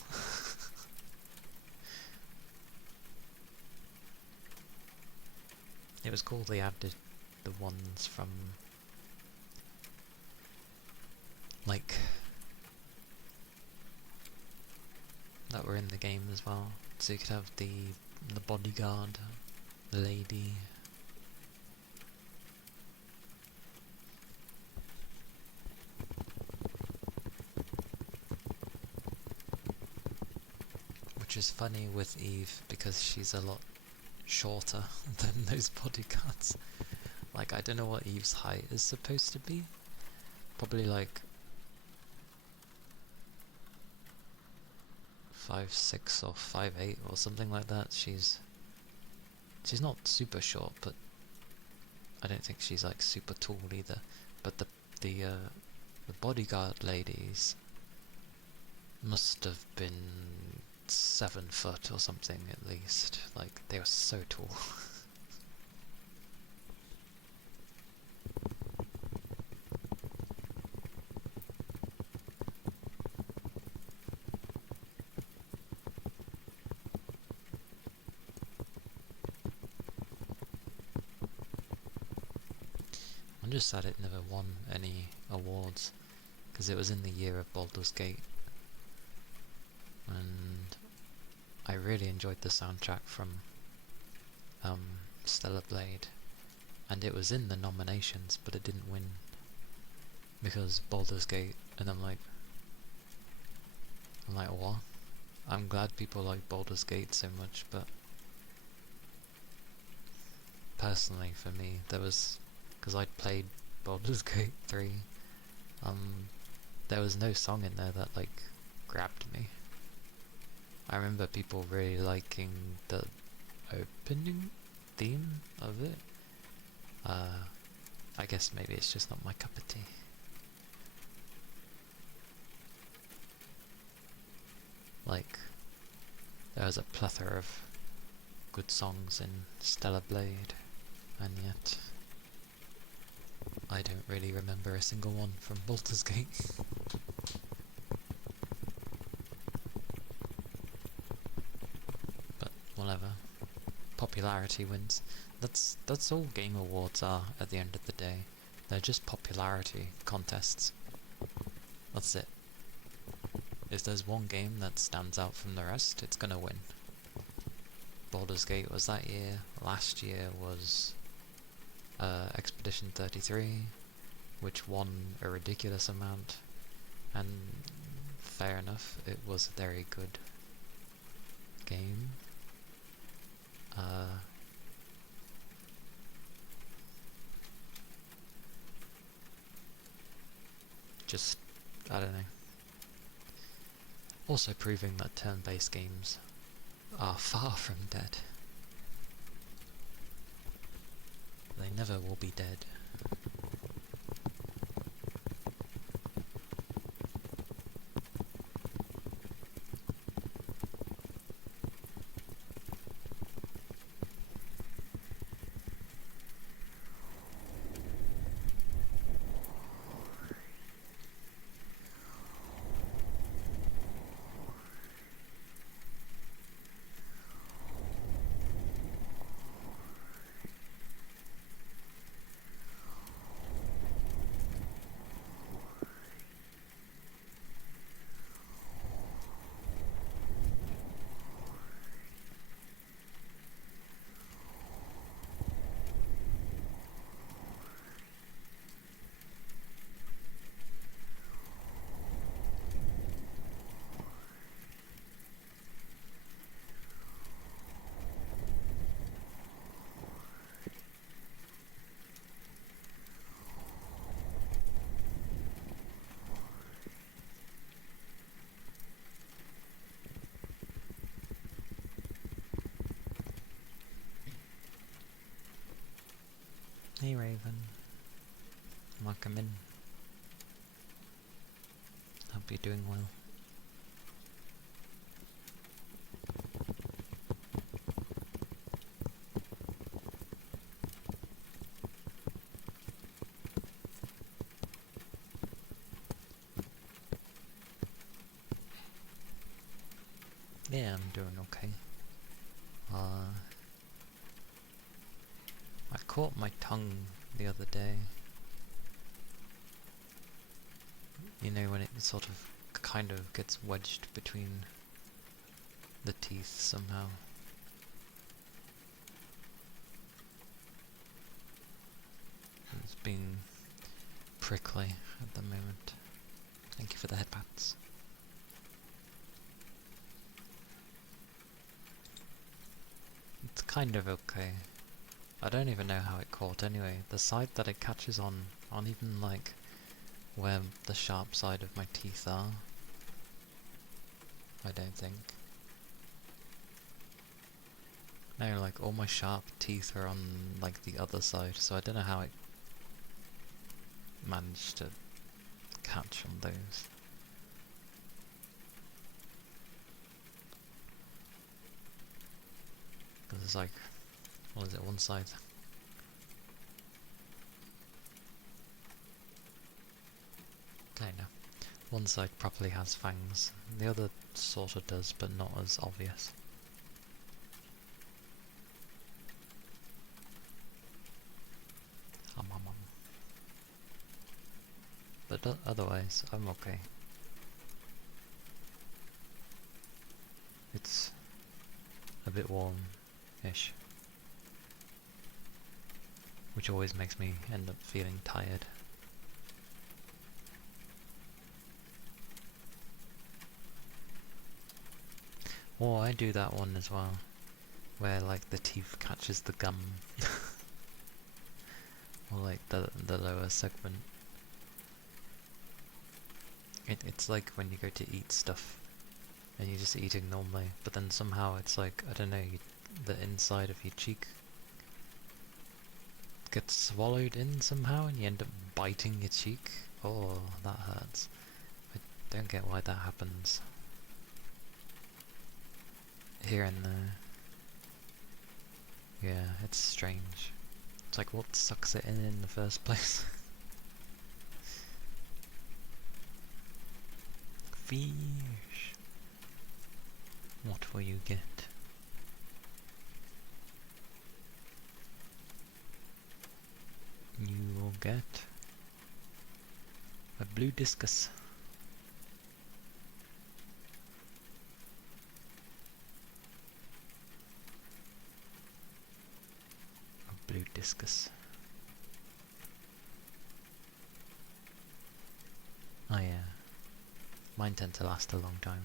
It was cool they added the ones from like that were in the game as well. So you could have the bodyguard, the lady, which is funny with Eve because she's a lot shorter than those bodyguards. Like, I don't know what Eve's height is supposed to be. Probably like 5'6" or 5'8" or something like that. She's not super short, but I don't think she's like super tall either. But the bodyguard ladies must have been 7 foot or something at least. Like, they were so tall. I'm just sad it never won any awards, because it was in the year of Baldur's Gate, and I really enjoyed the soundtrack from Stellar Blade, and it was in the nominations, but it didn't win because Baldur's Gate. And I'm like, what? I'm glad people like Baldur's Gate so much, but personally for me, there was, because I'd played Baldur's Gate 3, there was no song in there that like grabbed me. I remember people really liking the opening theme of it. I guess maybe it's just not my cup of tea. Like, there was a plethora of good songs in Stellar Blade, and yet I don't really remember a single one from Baldur's Gate. But whatever. Popularity wins. That's all Game Awards are at the end of the day. They're just popularity contests. That's it. If there's one game that stands out from the rest, it's gonna win. Baldur's Gate was that year. Last year was Expedition 33, which won a ridiculous amount. And fair enough, it was a very good game. Just, I don't know. Also proving that turn-based games are far from dead. They never will be dead. Hey Raven, welcome in. Hope you're doing well. Yeah, I'm doing okay. I caught my tongue the other day. You know, when it sort of kind of gets wedged between the teeth somehow. It's being prickly at the moment. Thank you for the headpats. It's kind of okay. I don't even know how it caught anyway. The side that it catches on aren't even like where the sharp side of my teeth are. I don't think. No, like all my sharp teeth are on like the other side, so I don't know how it managed to catch on those. Because it's like, what is it, one side? Kinda. One side probably has fangs, the other sorta does, but not as obvious. But otherwise, I'm okay. It's a bit warm-ish, which always makes me end up feeling tired. Or I do that one as well, where like the teeth catches the gum, or like the lower segment. It's like when you go to eat stuff, and you're just eating normally, but then somehow it's like, I don't know, the inside of your cheek gets swallowed in somehow, and you end up biting your cheek. Oh, that hurts. I don't get why that happens. Here and there. Yeah, it's strange. It's like, what sucks it in the first place? fish. What will you get? You will get a blue discus. A blue discus. Oh yeah. Mine tend to last a long time.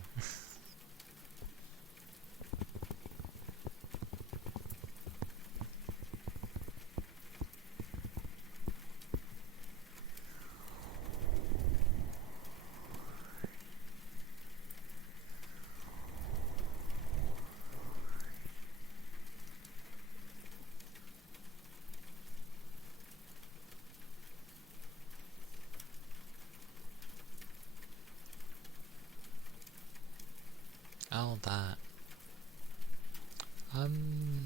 Oh, that. Mm,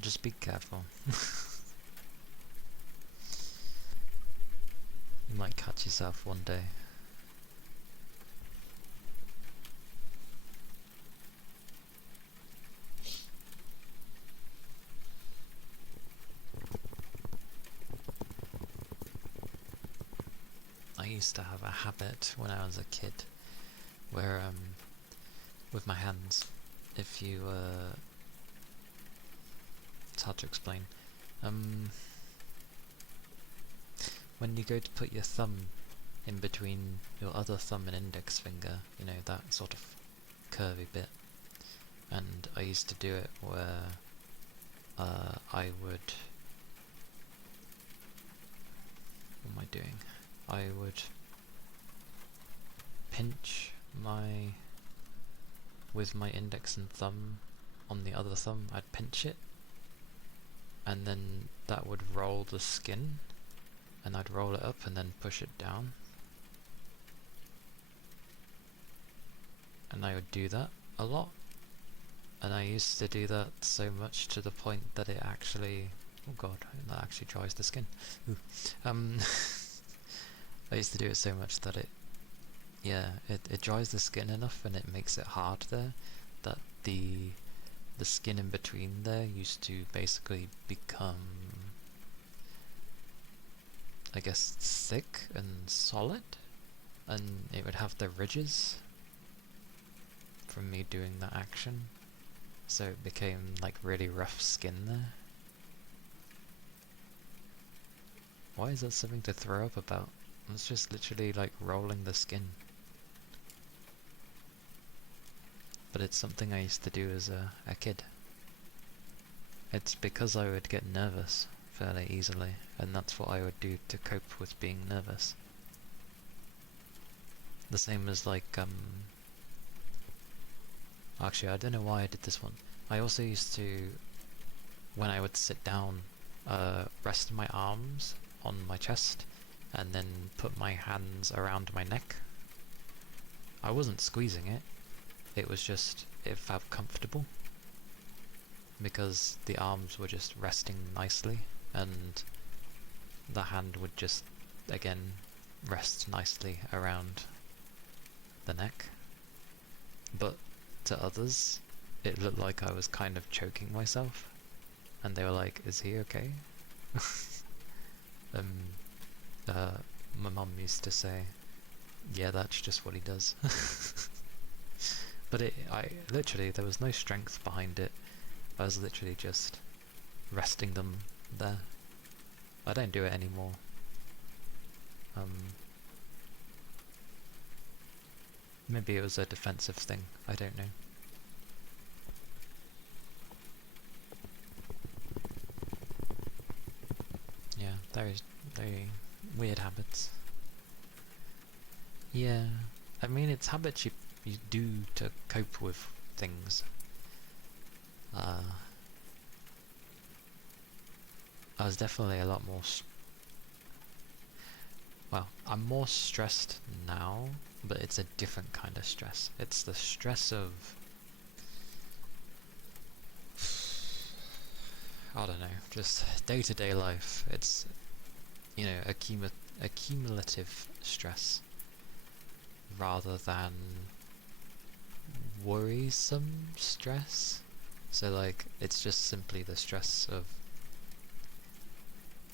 just be careful. You might catch yourself one day. I used to have a habit when I was a kid where, with my hands, if you, it's hard to explain. When you go to put your thumb in between your other thumb and index finger, you know, that sort of curvy bit, and I used to do it where I would... What am I doing? I would pinch with my index and thumb on the other thumb, I'd pinch it, and then that would roll the skin, and I'd roll it up and then push it down. And I would do that a lot, and I used to do that so much to the point that it actually... Oh god, that actually dries the skin. Ooh. I used to do it so much that it dries the skin enough and it makes it hard there, that the skin in between there used to basically become, I guess, thick and solid, and it would have the ridges from me doing that action, so it became like really rough skin there. Why is that something to throw up about? It's just literally like rolling the skin. But it's something I used to do as a kid. It's because I would get nervous fairly easily, and that's what I would do to cope with being nervous. The same as like, actually I don't know why I did this one. I also used to, when I would sit down, rest my arms on my chest, and then put my hands around my neck. I wasn't squeezing it, it was just, it felt comfortable, because the arms were just resting nicely, and the hand would just, again, rest nicely around the neck. But to others, it looked like I was kind of choking myself, and they were like, is he okay? My mum used to say, yeah, that's just what he does. But literally, there was no strength behind it. I was literally just resting them there. I don't do it anymore. Maybe it was a defensive thing, I don't know. Yeah, very weird habits. Yeah, I mean, it's habits you do to cope with things. I was definitely a lot more... Well, I'm more stressed now, but it's a different kind of stress. It's the stress of... I don't know, just day-to-day life. It's you know, accumulative stress rather than worrisome stress. So like, it's just simply the stress of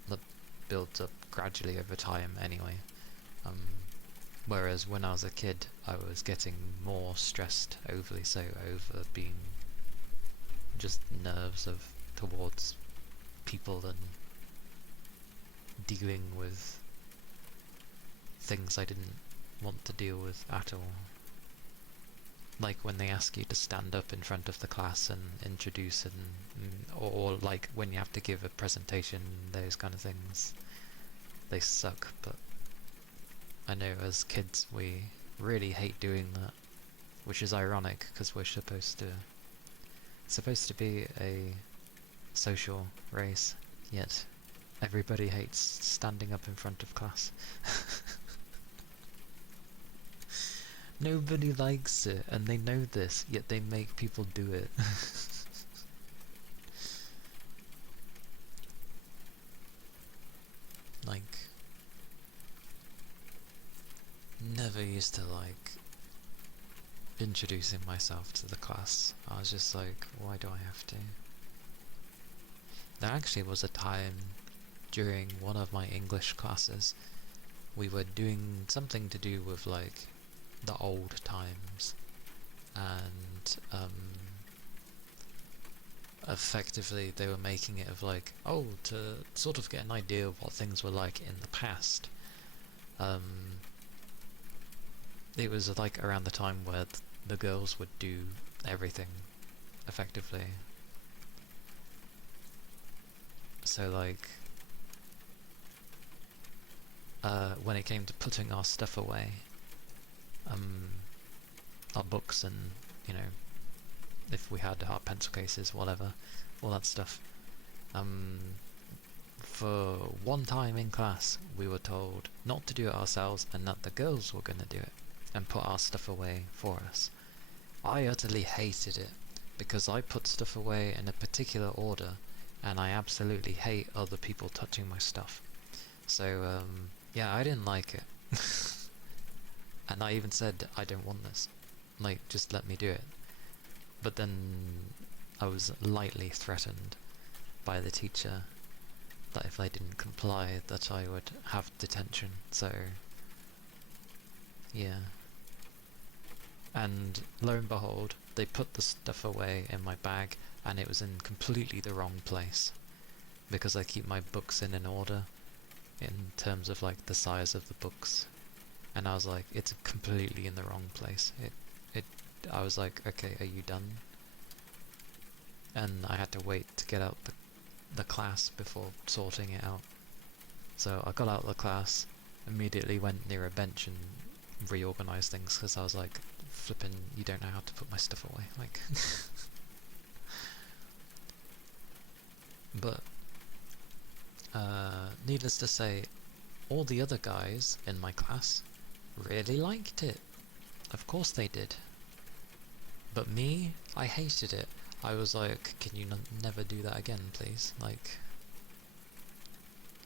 that builds up gradually over time anyway. Whereas when I was a kid, I was getting more stressed, overly so, over being just nerves of towards people and dealing with things I didn't want to deal with at all. Like when they ask you to stand up in front of the class and introduce or like when you have to give a presentation, those kind of things, they suck. But I know as kids we really hate doing that, which is ironic because we're supposed to be a social race, yet everybody hates standing up in front of class. Nobody likes it, and they know this, yet they make people do it. Like, never used to like introducing myself to the class. I was just like, why do I have to? There actually was a time during one of my English classes, we were doing something to do with like the old times, and effectively they were making it of like, oh, to sort of get an idea of what things were like in the past. It was like around the time where the girls would do everything, effectively. So like, when it came to putting our stuff away, our books and, you know, if we had our pencil cases, whatever, all that stuff, for one time in class we were told not to do it ourselves and that the girls were going to do it and put our stuff away for us. I utterly hated it because I put stuff away in a particular order and I absolutely hate other people touching my stuff. So yeah, I didn't like it. And I even said, I don't want this, like, just let me do it. But then I was lightly threatened by the teacher that if I didn't comply that I would have detention, so yeah. And lo and behold, they put the stuff away in my bag and it was in completely the wrong place, because I keep my books in an order in terms of like the size of the books, and I was like, it's completely in the wrong place. I was like, okay, are you done? And I had to wait to get out the class before sorting it out. So I got out of the class, immediately went near a bench and reorganised things, because I was like, flipping, you don't know how to put my stuff away, like. But needless to say, all the other guys in my class really liked it. Of course they did. But me, I hated it. I was like, can you never do that again, please? Like,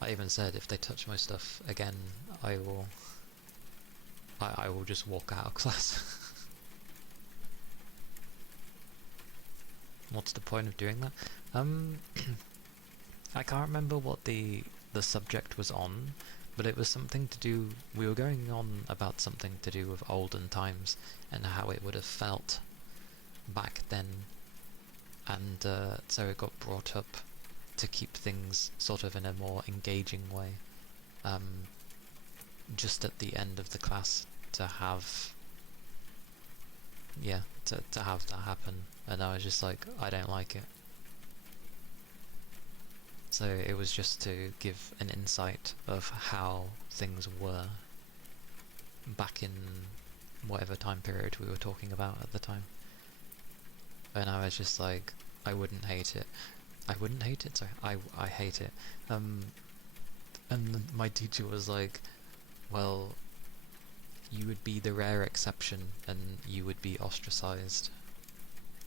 I even said, if they touch my stuff again, I will just walk out of class. What's the point of doing that? I can't remember what the subject was on, but it was something to do, we were going on about something to do with olden times and how it would have felt back then, and so it got brought up to keep things sort of in a more engaging way, just at the end of the class to have, yeah, to have that happen, and I was just like, I don't like it. So it was just to give an insight of how things were back in whatever time period we were talking about at the time. And I was just like, I wouldn't hate it. I wouldn't hate it? Sorry, I hate it. And my teacher was like, well, you would be the rare exception and you would be ostracized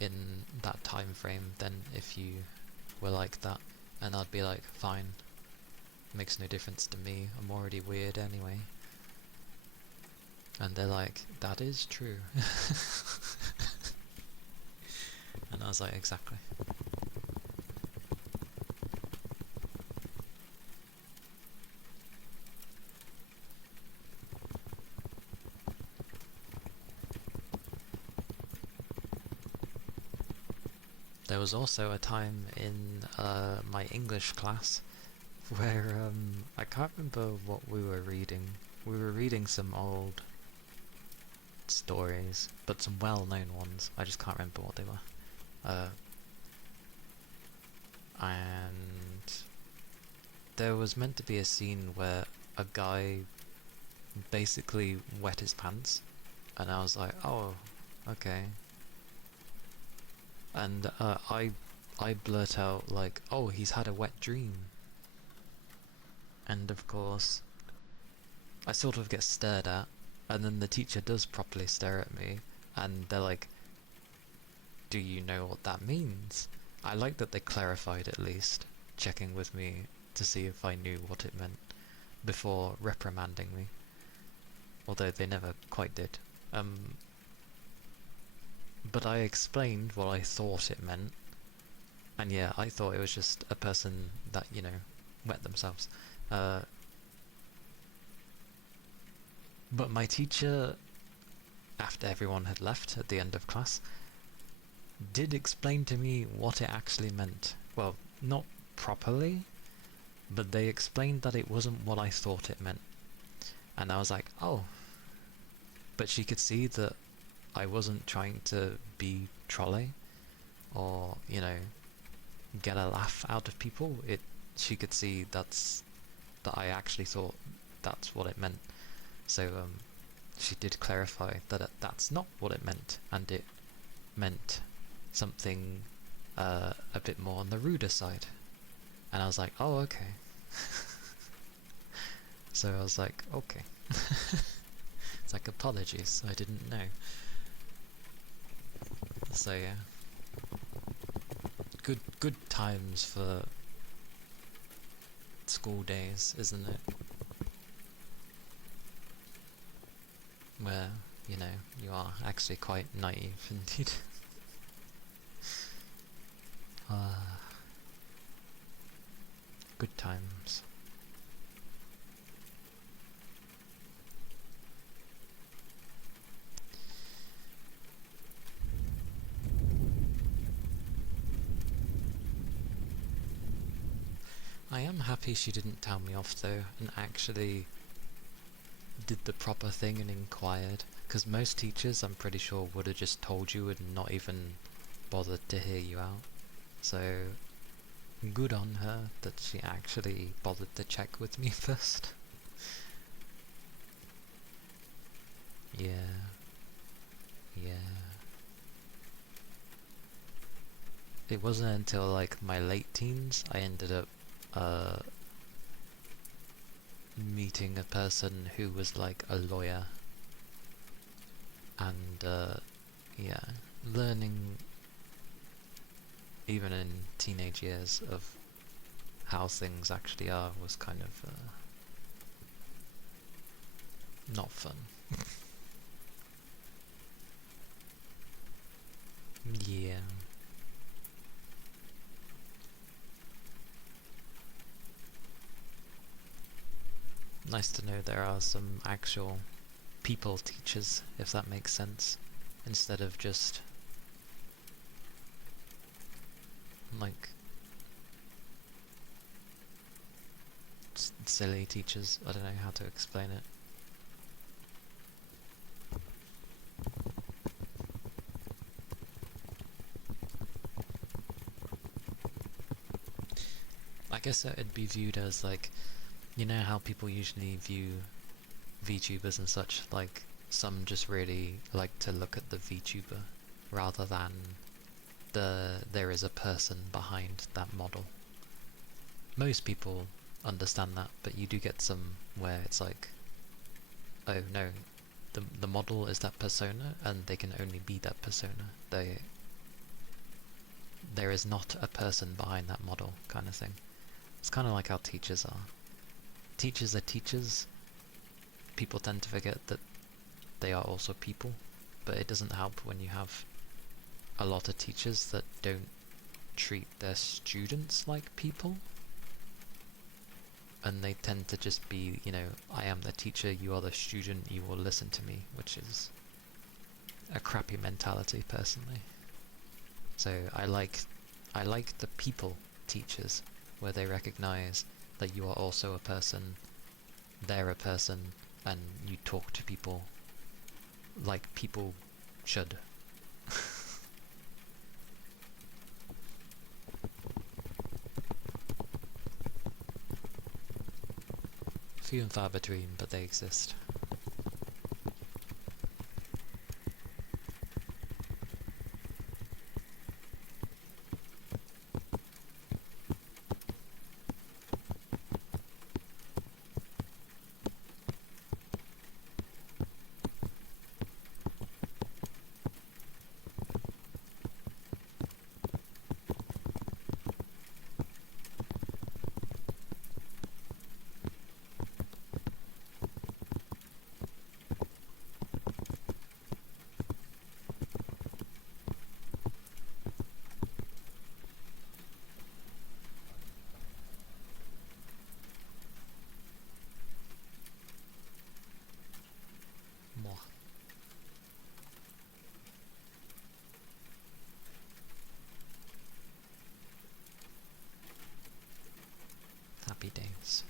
in that time frame then if you were like that. And I'd be like, fine. Makes no difference to me. I'm already weird anyway. And they're like, that is true. And I was like, exactly. There was also a time in my English class where I can't remember what we were reading. We were reading some old stories, but some well-known ones. I just can't remember what they were. And there was meant to be a scene where a guy basically wet his pants, and I was like, oh, okay. And I blurt out like, oh, he's had a wet dream. And of course, I sort of get stared at, and then the teacher does properly stare at me, and they're like, do you know what that means? I like that they clarified at least, checking with me to see if I knew what it meant before reprimanding me. Although they never quite did. But I explained what I thought it meant, and yeah, I thought it was just a person that, you know, wet themselves. But my teacher, after everyone had left at the end of class, did explain to me what it actually meant. Well, not properly, but they explained that it wasn't what I thought it meant. And I was like, oh. But she could see that I wasn't trying to be trolley or, you know, get a laugh out of people. She could see that I actually thought that's what it meant. So she did clarify that that's not what it meant, and it meant something a bit more on the ruder side. And I was like, oh, okay. So I was like, okay. It's like, apologies, I didn't know. So yeah. Good times for school days, isn't it? Where, you know, you are actually quite naive indeed. Good times. I am happy she didn't tell me off though, and actually did the proper thing and inquired, because most teachers, I'm pretty sure, would have just told you and not even bothered to hear you out. So, good on her that she actually bothered to check with me first. Yeah. It wasn't until like my late teens I ended up meeting a person who was like a lawyer, and yeah, learning even in teenage years of how things actually are was kind of not fun. Yeah. Nice to know there are some actual people teachers, if that makes sense, instead of just like silly teachers. I don't know how to explain it. I guess it'd be viewed as like, you know how people usually view VTubers and such, like some just really like to look at the VTuber rather than there is a person behind that model. Most people understand that, but you do get some where it's like, oh no, the model is that persona and they can only be that persona. There is not a person behind that model, kind of thing. It's kind of like how teachers are. teachers are teachers. People tend to forget that they are also people, but it doesn't help when you have a lot of teachers that don't treat their students like people. And they tend to just be, you know, I am the teacher, you are the student, you will listen to me, which is a crappy mentality, personally. So I like the people teachers, where they recognize that you are also a person, they're a person, and you talk to people like people should. Few and far between, but they exist. More. Happy days.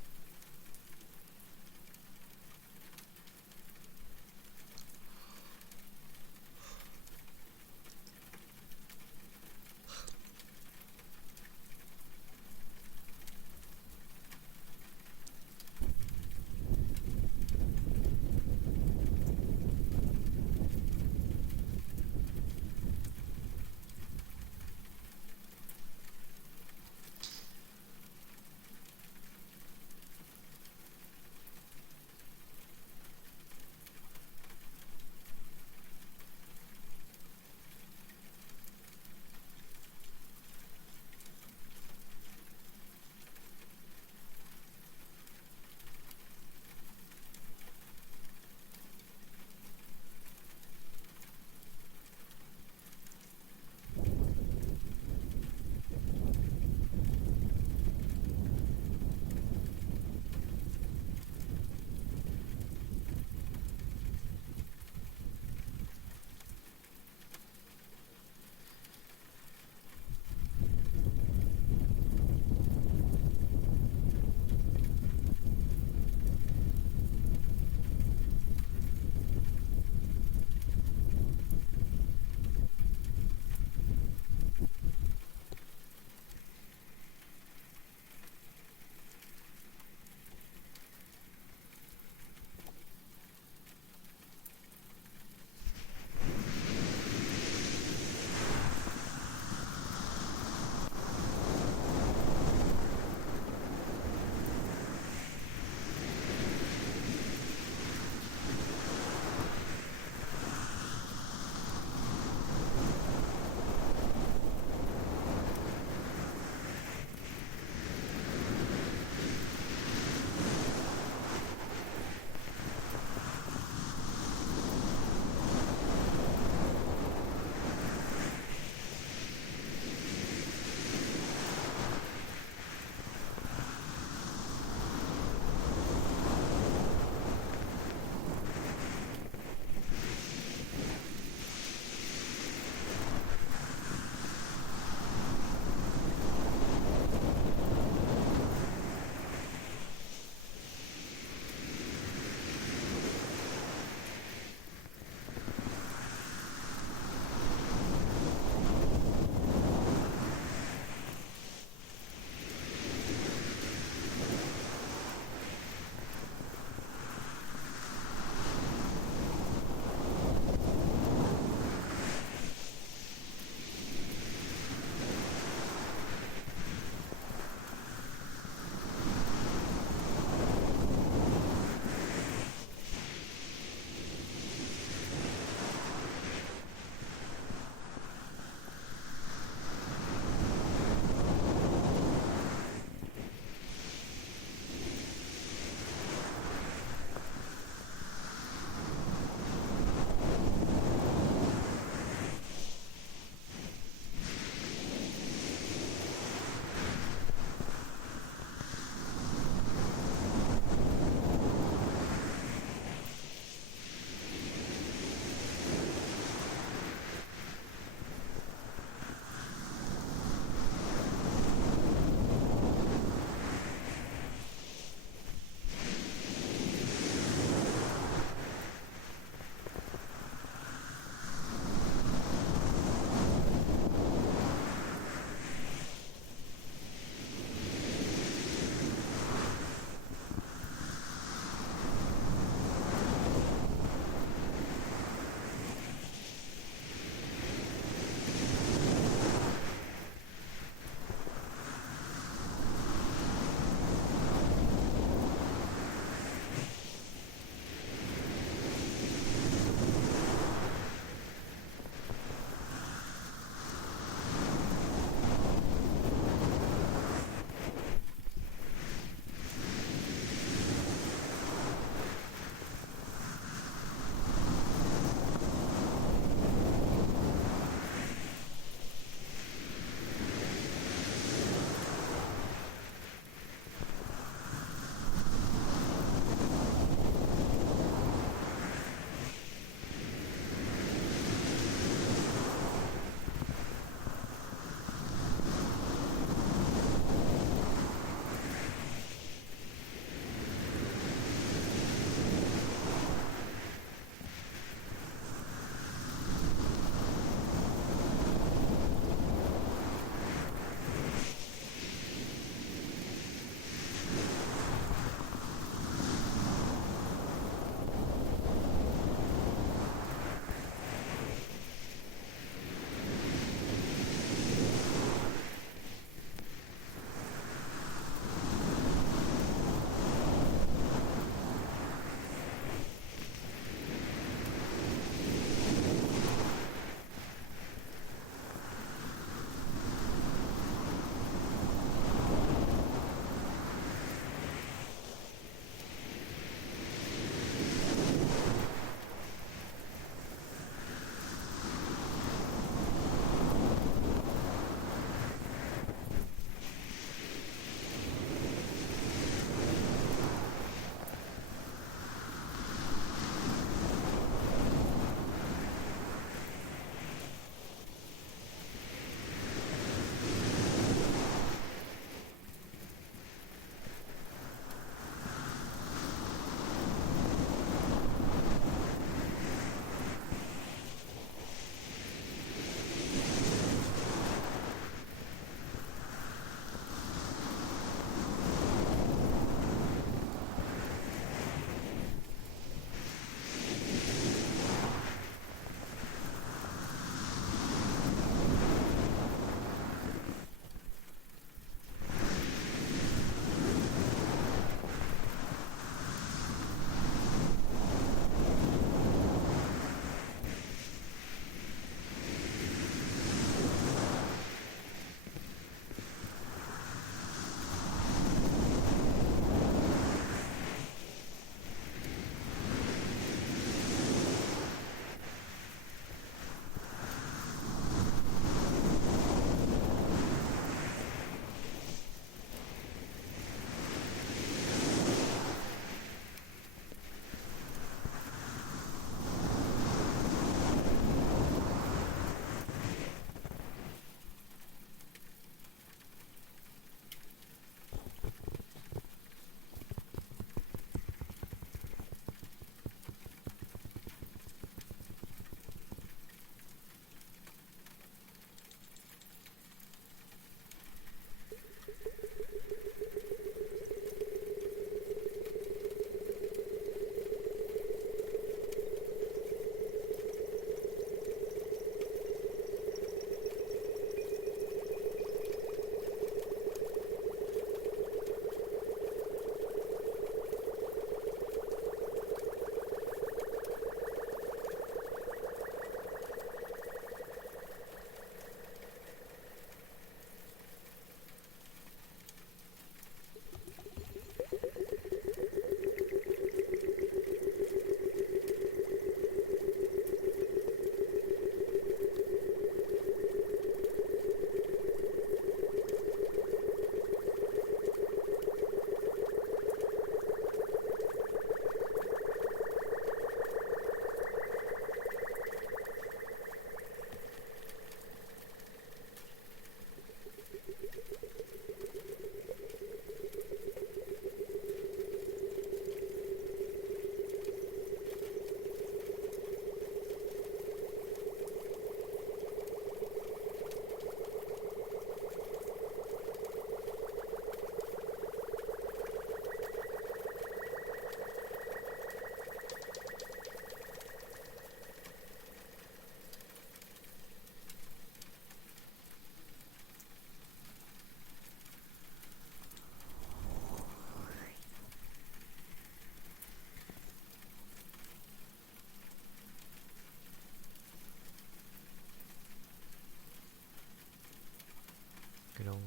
know,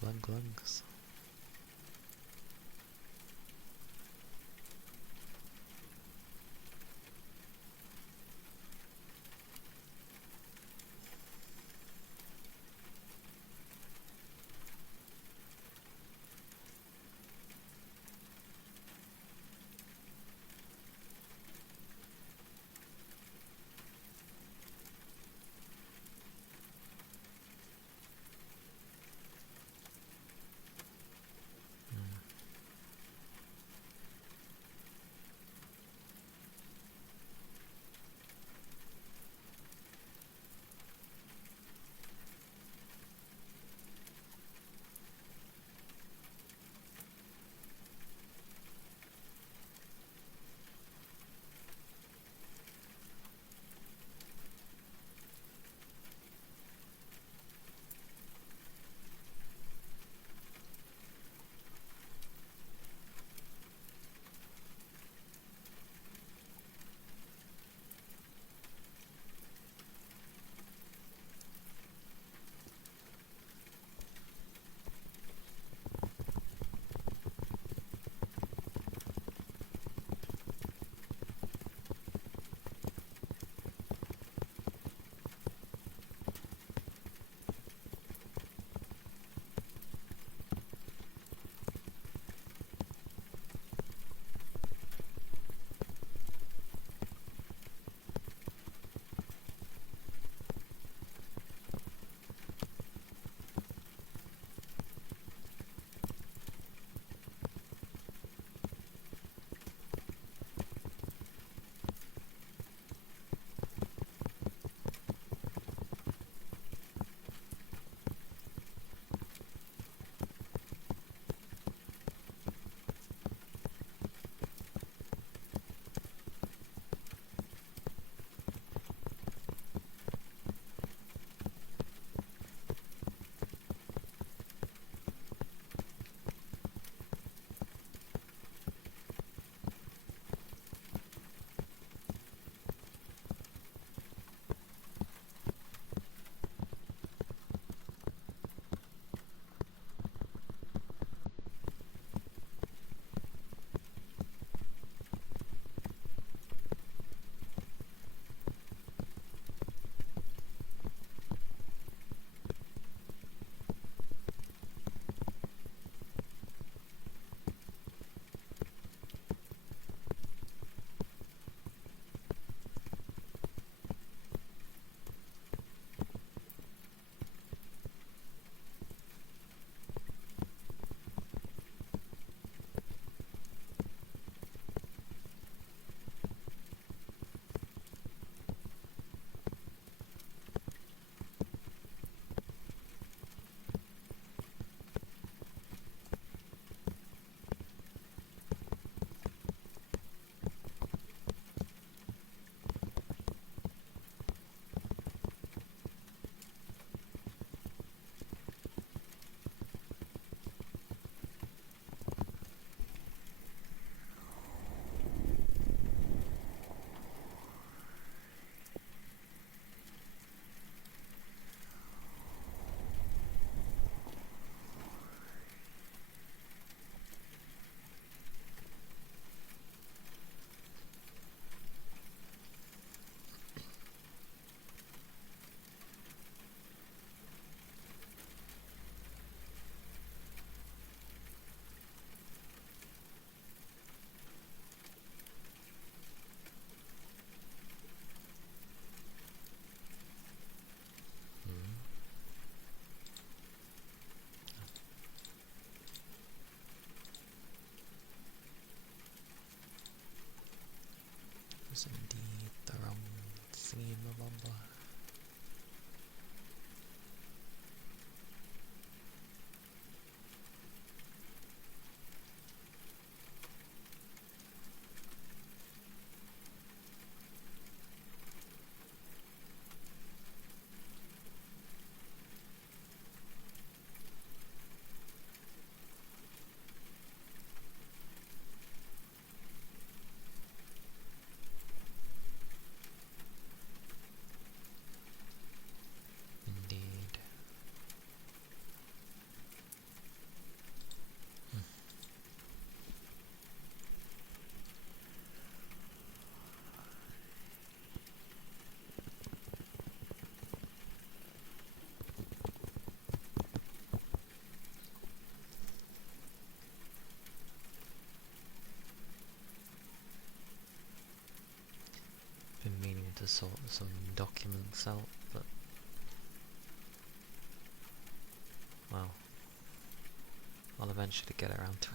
glug glugs. Was indeed the wrong thingy-mabamba. sort some documents out, but well, I'll eventually get around to it.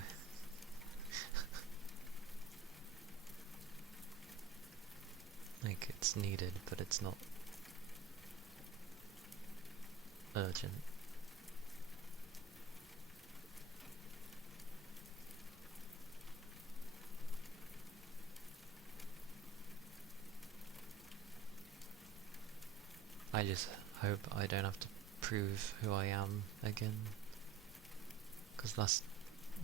Like, it's needed, but it's not urgent. I just hope I don't have to prove who I am again. Because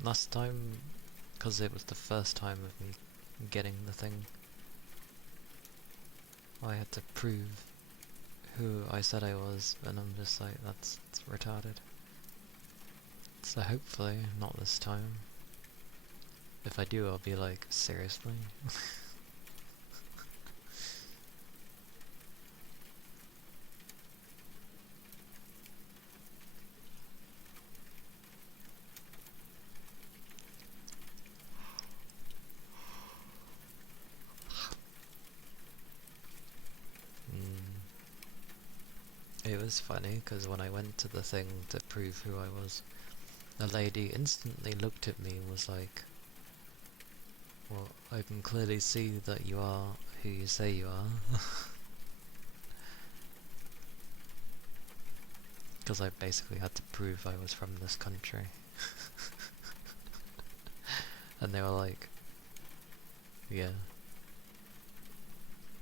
last time, because it was the first time of me getting the thing, I had to prove who I said I was, and I'm just like, that's retarded. So hopefully, not this time. If I do, I'll be like, seriously? It was funny, because when I went to the thing to prove who I was, the lady instantly looked at me and was like, well, I can clearly see that you are who you say you are. Because I basically had to prove I was from this country. And they were like, yeah.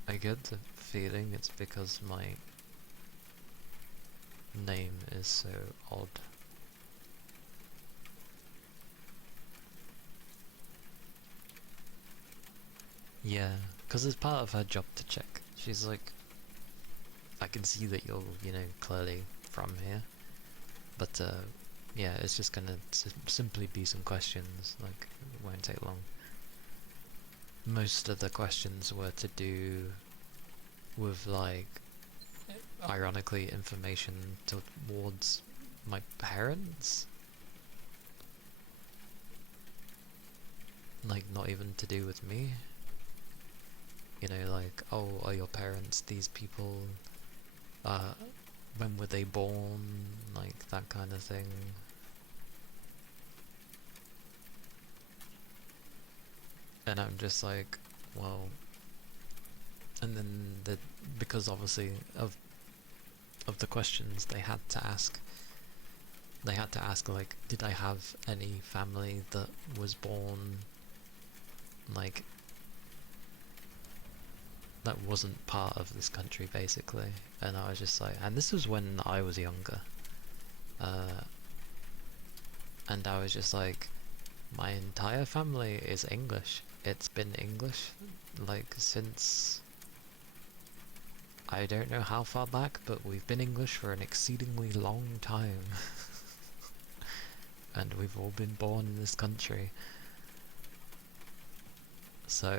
I get the feeling it's because my name is so odd. Yeah, because it's part of her job to check. She's like, I can see that you're, clearly from here. But, yeah, it's just gonna simply be some questions, like, it won't take long. Most of the questions were to do with, like, ironically, information towards my parents. Like, not even to do with me. Like, oh, are your parents these people? When were they born? Like, that kind of thing. And I'm just like, well... And then, because obviously of the questions they had to ask, like, did I have any family that was born, like, that wasn't part of this country, basically. And I was just like, and this was when I was younger, and I was just like, my entire family is English. It's been English, like, since I don't know how far back, but we've been English for an exceedingly long time. And we've all been born in this country. So,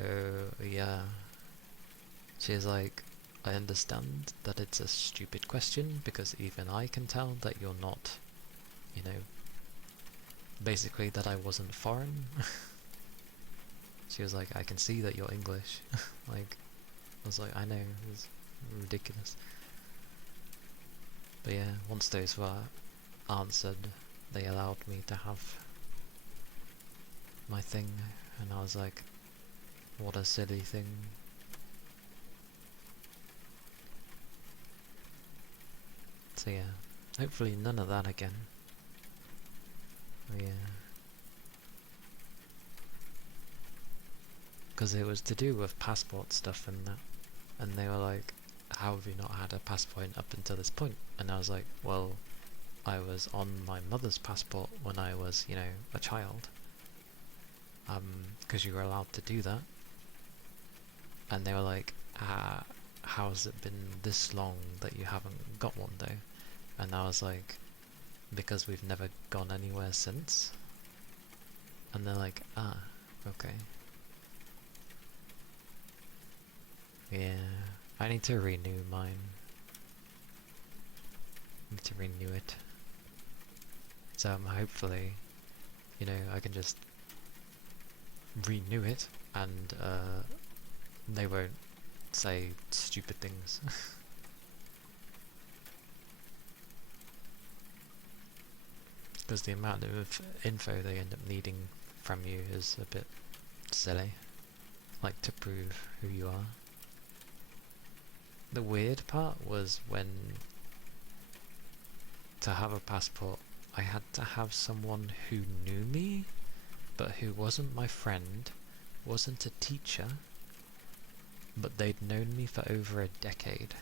yeah. She's like, I understand that it's a stupid question, because even I can tell that you're not, basically that I wasn't foreign. She was like, I can see that you're English. Like, I was like, I know, it's ridiculous. But yeah, once those were answered, they allowed me to have my thing, and I was like, what a silly thing. So yeah, hopefully none of that again. Yeah. Because it was to do with passport stuff and that. And they were like, how have you not had a passport up until this point? And I was like, well, I was on my mother's passport when I was, a child. Because you were allowed to do that. And they were like, how has it been this long that you haven't got one though? And I was like, because we've never gone anywhere since. And they're like, okay. Yeah, I need to renew mine. I need to renew it. So hopefully, I can just renew it, and they won't say stupid things. Because the amount of info they end up needing from you is a bit silly. Like, to prove who you are. The weird part was when, to have a passport, I had to have someone who knew me, but who wasn't my friend, wasn't a teacher, but they'd known me for over a decade.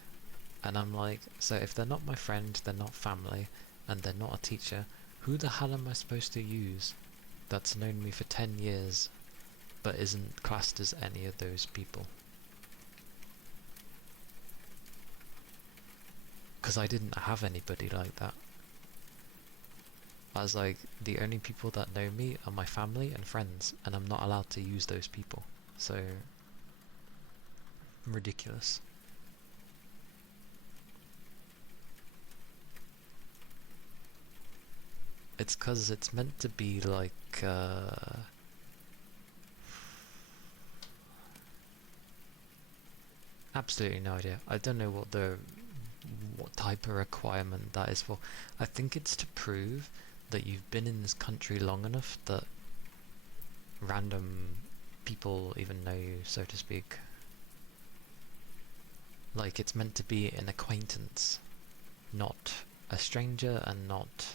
And I'm like, so if they're not my friend, they're not family, and they're not a teacher, who the hell am I supposed to use that's known me for 10 years, but isn't classed as any of those people? Because I didn't have anybody like that. I was like, the only people that know me are my family and friends, and I'm not allowed to use those people. So, ridiculous. It's because it's meant to be like, absolutely no idea. I don't know what type of requirement that is for. I think it's to prove that you've been in this country long enough that random people even know you, so to speak. Like, it's meant to be an acquaintance, not a stranger, and not,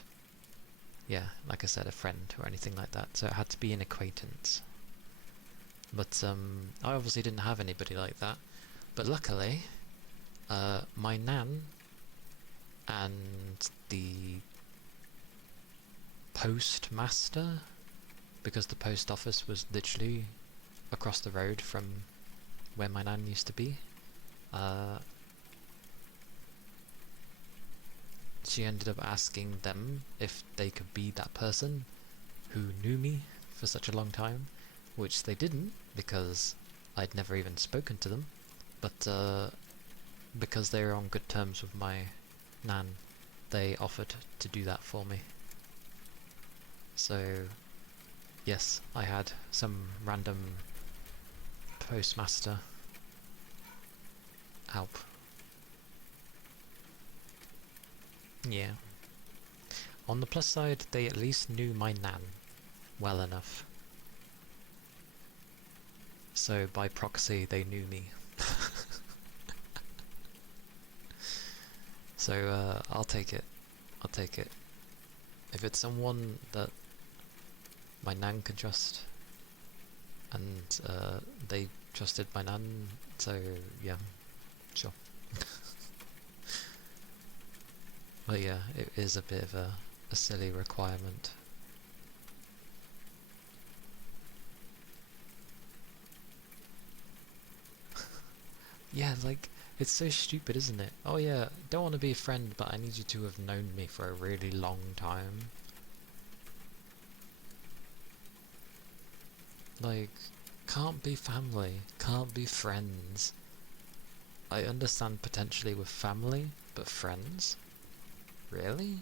yeah, like I said, a friend or anything like that. So it had to be an acquaintance. But I obviously didn't have anybody like that. But luckily, my nan and the postmaster, because the post office was literally across the road from where my nan used to be, she ended up asking them if they could be that person who knew me for such a long time, which they didn't, because I'd never even spoken to them, but because they were on good terms with my nan, they offered to do that for me. So, yes, I had some random postmaster help. Yeah. On the plus side, they at least knew my nan well enough. So by proxy, they knew me. So I'll take it. I'll take it. If it's someone that my nan can trust, and they trusted my nan, so yeah, sure. But yeah, it is a bit of a silly requirement. Yeah, like, it's so stupid, isn't it? Oh yeah, don't want to be a friend, but I need you to have known me for a really long time. Like, can't be family, can't be friends. I understand potentially with family, but friends? Really?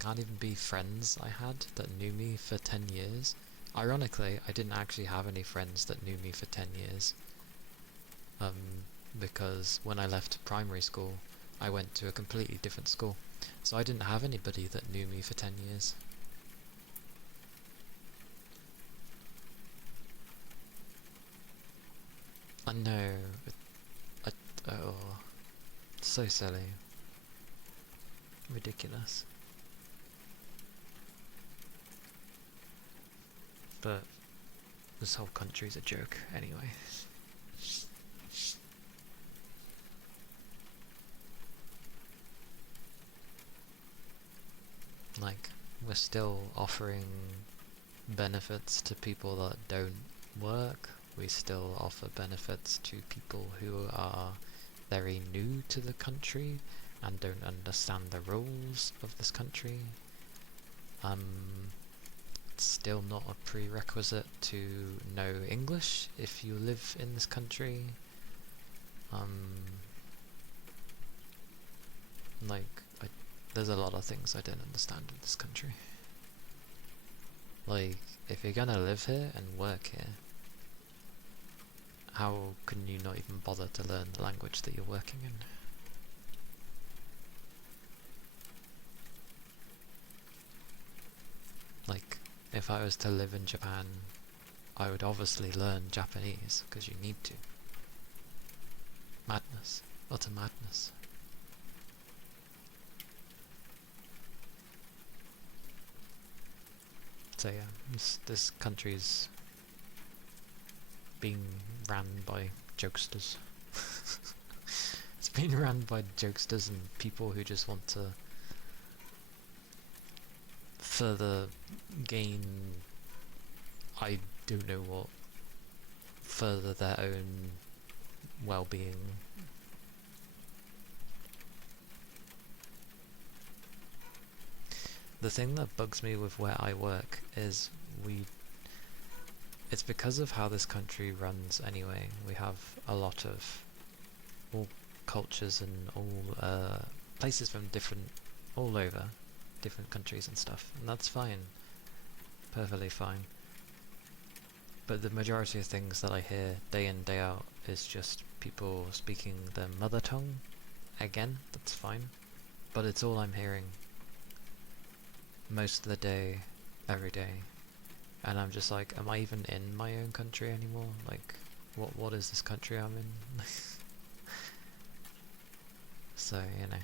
Can't even be friends I had that knew me for 10 years? Ironically, I didn't actually have any friends that knew me for 10 years. Because when I left primary school, I went to a completely different school. So I didn't have anybody that knew me for 10 years. I know. Oh, so silly. Ridiculous. But this whole country's a joke anyway. Like, we're still offering benefits to people that don't work. We still offer benefits to people who are very new to the country and don't understand the rules of this country. It's still not a prerequisite to know English if you live in this country. There's a lot of things I don't understand in this country. Like, if you're gonna live here and work here, how can you not even bother to learn the language that you're working in? Like, if I was to live in Japan, I would obviously learn Japanese, because you need to. Madness. Utter madness. So yeah, this country's being ran by jokesters. It's being run by jokesters and people who just want to further gain, I don't know what, further their own well-being. The thing that bugs me with where I work is it's because of how this country runs anyway. We have a lot of all cultures and all places from all over different countries and stuff, and that's fine, perfectly fine. But the majority of things that I hear day in day out is just people speaking their mother tongue. Again, that's fine, but it's all I'm hearing most of the day, every day, and I'm just like, am I even in my own country anymore? Like, what is this country I'm in? So, you know.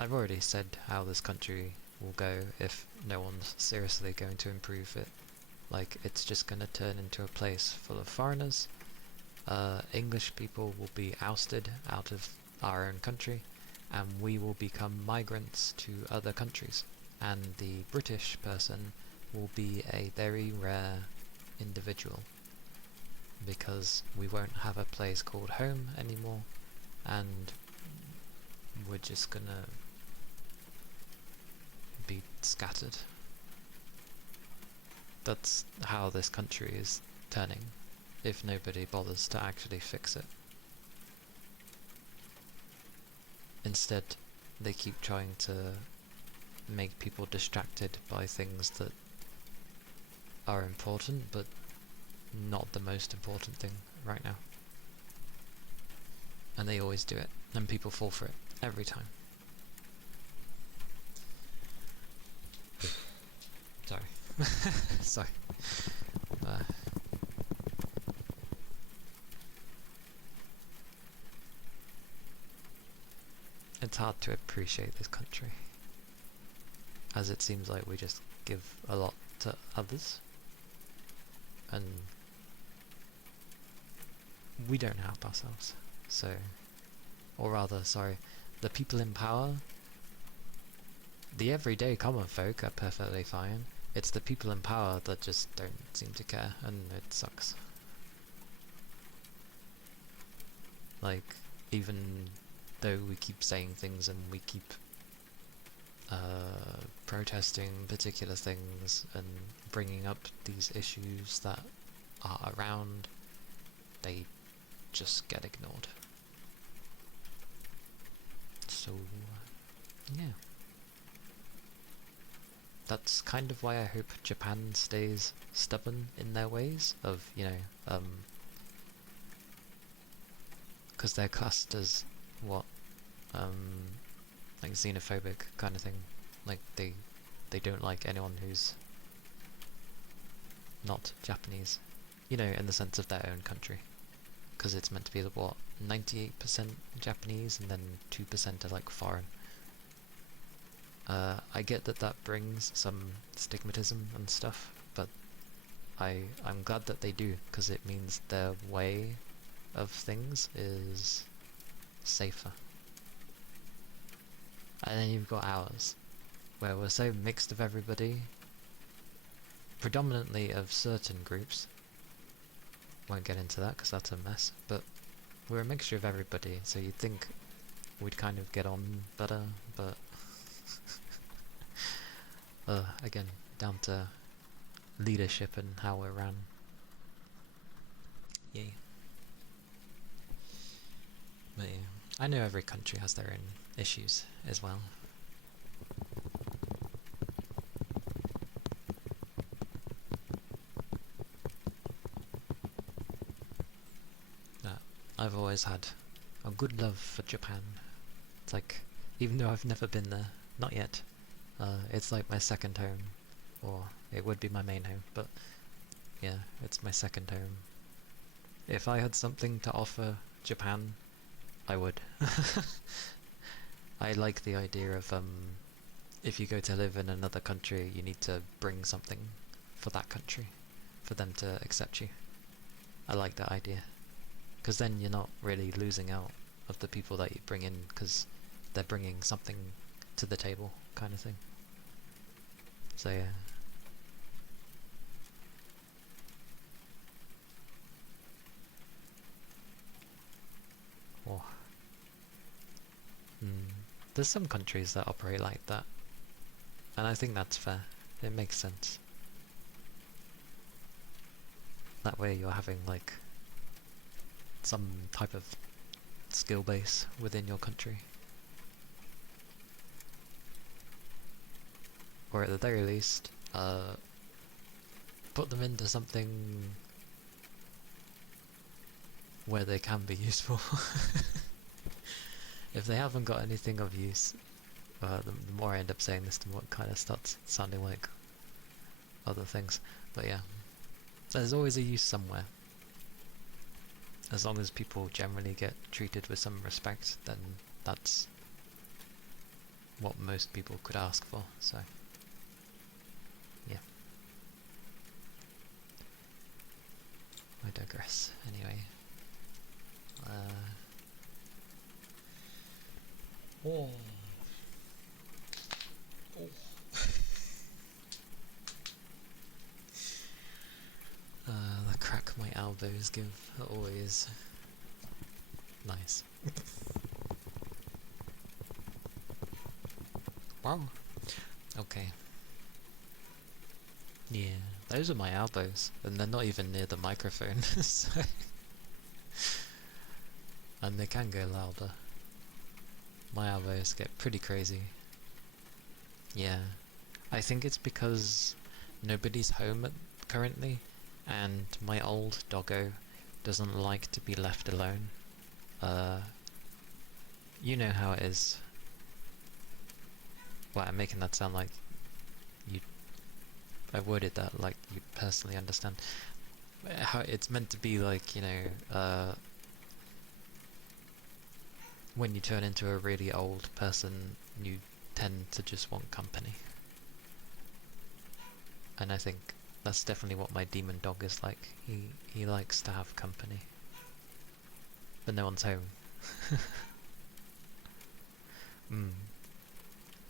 I've already said how this country will go if no one's seriously going to improve it. Like, it's just going to turn into a place full of foreigners. English people will be ousted out of our own country, and we will become migrants to other countries. And the British person will be a very rare individual, because we won't have a place called home anymore, and we're just gonna be scattered. That's how this country is turning, if nobody bothers to actually fix it. Instead, they keep trying to make people distracted by things that are important, but not the most important thing right now. And they always do it, and people fall for it every time. Sorry. Sorry. It's hard to appreciate this country, as it seems like we just give a lot to others, and we don't help ourselves. So, or rather, sorry, the people in power, the everyday common folk are perfectly fine. It's the people in power that just don't seem to care, and it sucks. Like, even though we keep saying things and we keep protesting particular things and bringing up these issues that are around, they just get ignored. So, yeah. That's kind of why I hope Japan stays stubborn in their ways of, you know, because they're classed as, what, like xenophobic kind of thing. Like, they don't like anyone who's not Japanese, you know, in the sense of their own country, because it's meant to be, what, 98% Japanese and then 2% are like foreign. I get that that brings some stigmatism and stuff, but I'm glad that they do, because it means their way of things is safer. And then you've got ours, where we're so mixed of everybody, predominantly of certain groups. Won't get into that because that's a mess, but we're a mixture of everybody, so you'd think we'd kind of get on better, but again, down to leadership and how we're run. Yay. But yeah, I know every country has their own issues as well. I've always had a good love for Japan. It's like, even though I've never been there, not yet, it's like my second home, or it would be my main home, but yeah, it's my second home. If I had something to offer Japan, I would. I like the idea of, if you go to live in another country, you need to bring something for that country, for them to accept you. I like that idea. Because then you're not really losing out of the people that you bring in, because they're bringing something to the table, kind of thing. So yeah. Oh. There's some countries that operate like that, and I think that's fair. It makes sense. That way you're having like some type of skill base within your country. Or at the very least, put them into something where they can be useful. If they haven't got anything of use, the more I end up saying this, the more it kind of starts sounding like other things. But yeah, there's always a use somewhere. As long as people generally get treated with some respect, then that's what most people could ask for, so yeah. I digress. Anyway. Oh. The crack my elbows give are always nice. Wow. Okay. Yeah, those are my elbows, and they're not even near the microphone, so and they can go louder. My elbows get pretty crazy. Yeah. I think it's because nobody's home currently, and my old doggo doesn't like to be left alone. You know how it is. Well, I'm making that sound like you... I worded that like you personally understand. How it's meant to be like, you know, when you turn into a really old person, you tend to just want company. And I think that's definitely what my demon dog is like. He likes to have company. But no one's home.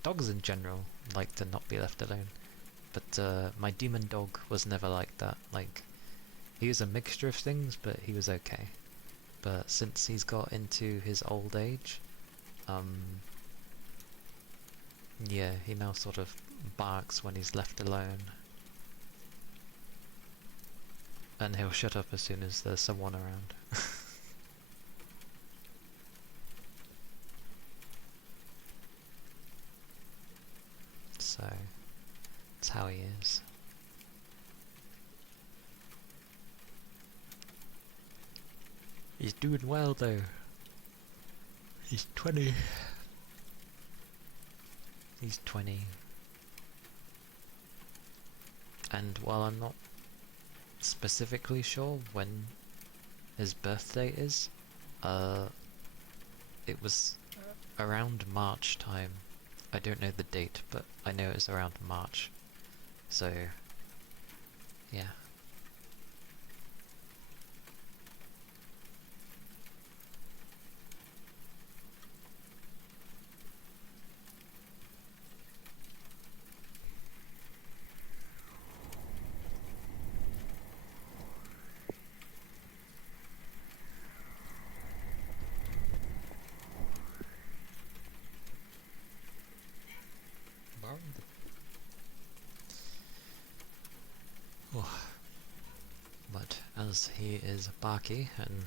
Dogs in general like to not be left alone. But my demon dog was never like that. Like, he was a mixture of things, but he was okay. But since he's got into his old age, yeah, he now sort of barks when he's left alone. And he'll shut up as soon as there's someone around. So, that's how he is. He's doing well though. He's 20. He's 20. And while I'm not specifically sure when his birthday is, it was around March time. I don't know the date, but I know it's around March. So, yeah. Oh. But as he is barky and,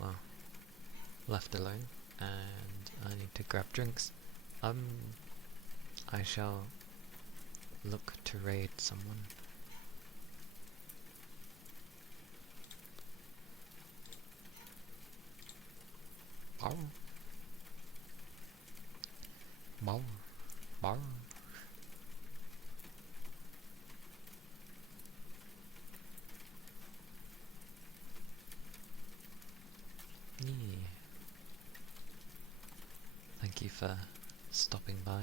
well, left alone, and I need to grab drinks, I shall look to raid someone. Bow. Bow. Bow. Yeah. Thank you for stopping by.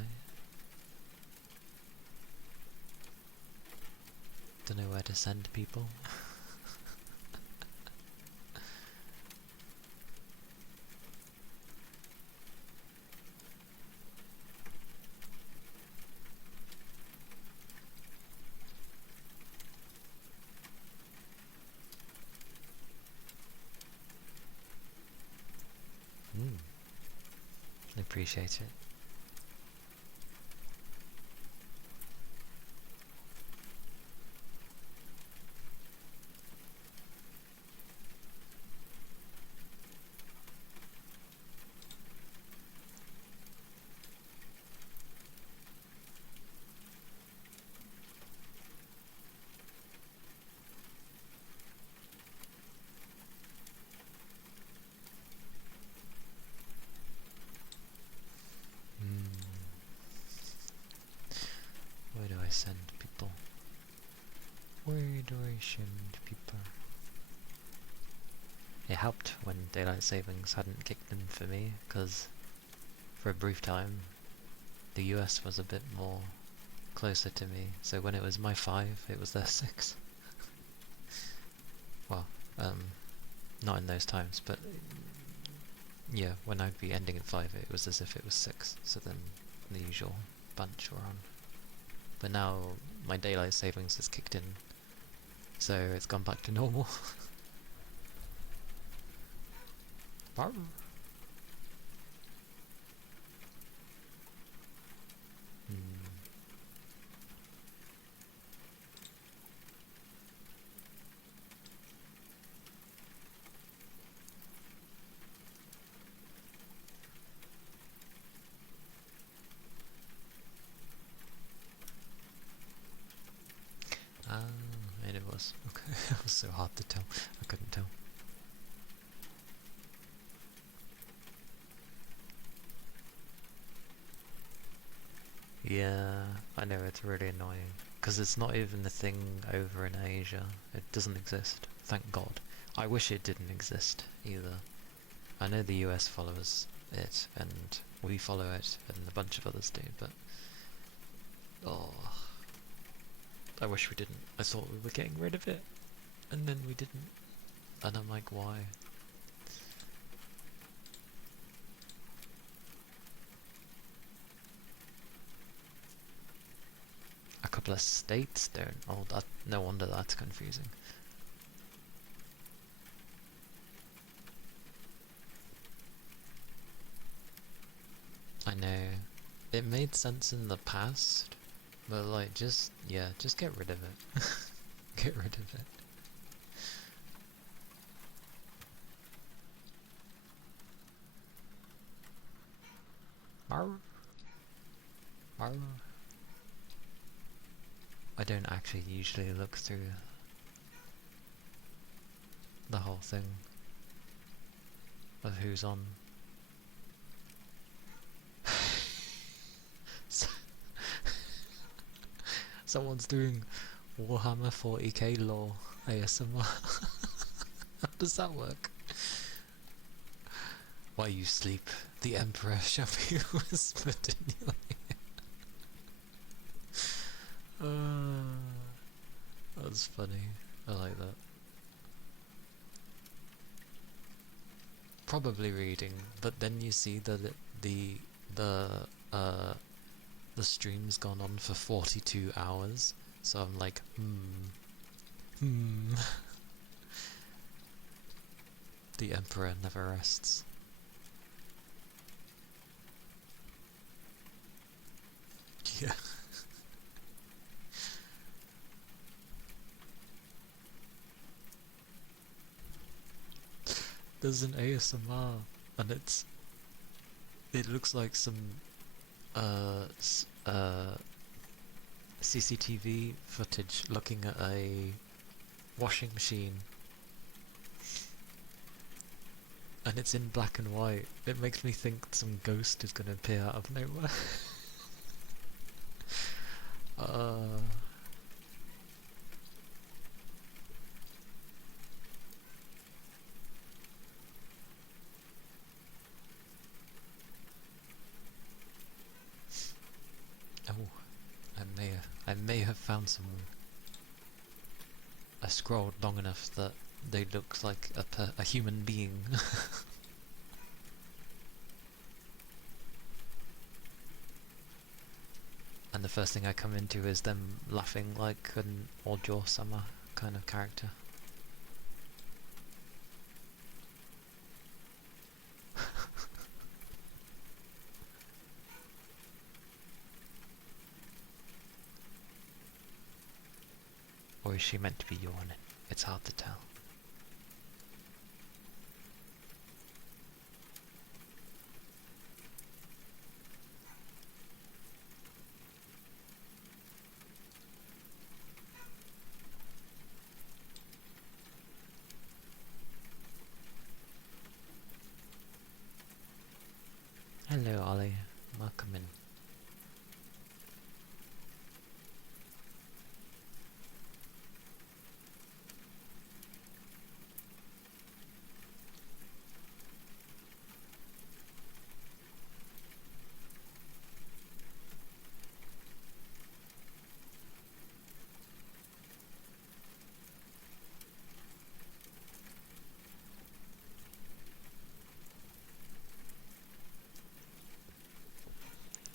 Don't know where to send people. I appreciate it. Where do I send people? Where do I send people? It helped when daylight savings hadn't kicked in for me, because for a brief time the US was a bit more closer to me, so when it was my 5, it was their 6. Well, not in those times, but yeah, when I'd be ending at 5 it was as if it was 6, so then the usual bunch were on. But now my daylight savings has kicked in, so it's gone back to normal. Barb. And it was. Okay, it was so hard to tell. I couldn't tell. Yeah, I know, it's really annoying. Because it's not even a thing over in Asia. It doesn't exist. Thank God. I wish it didn't exist either. I know the US follows it, and we follow it, and a bunch of others do, but... Oh... I wish we didn't. I thought we were getting rid of it, and then we didn't. And I'm like, why? A couple of states don't. Oh, that, no wonder that's confusing. I know. It made sense in the past, but like, just get rid of it. Get rid of it. Marv? Marv? I don't actually usually look through the whole thing of who's on. Someone's doing Warhammer 40k lore ASMR. How does that work? While you sleep, the Emperor shall be whispered in your ear. That's funny. I like that. Probably reading, but then you see that the stream's gone on for 42 hours, so I'm like, The Emperor never rests. Yeah. There's an ASMR, and it looks like some CCTV footage looking at a washing machine, And it's in black and white. It makes me think some ghost is gonna appear out of nowhere. uh... Oh, I may have found someone. I scrolled long enough that they looked like a human being. And the first thing I come into is them laughing like an Ojo Summer kind of character. Or is she meant to be yawning? It's hard to tell. Hello Ollie, welcome in.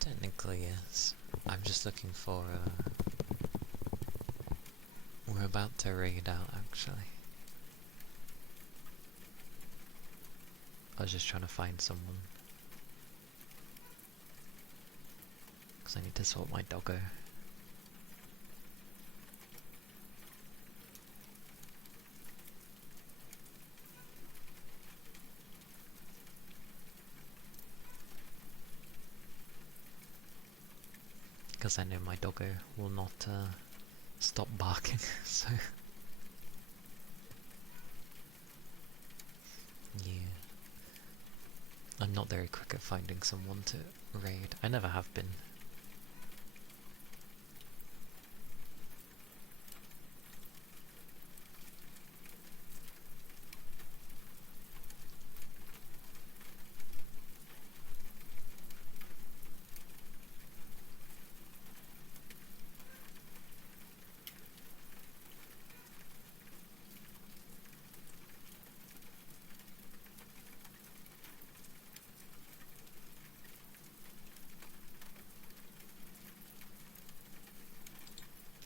Technically yes. I'm just looking for we're about to raid out actually. I was just trying to find someone. Because I need to sort my doggo. Because I know my doggo will not stop barking, so... yeah. I'm not very quick at finding someone to raid. I never have been.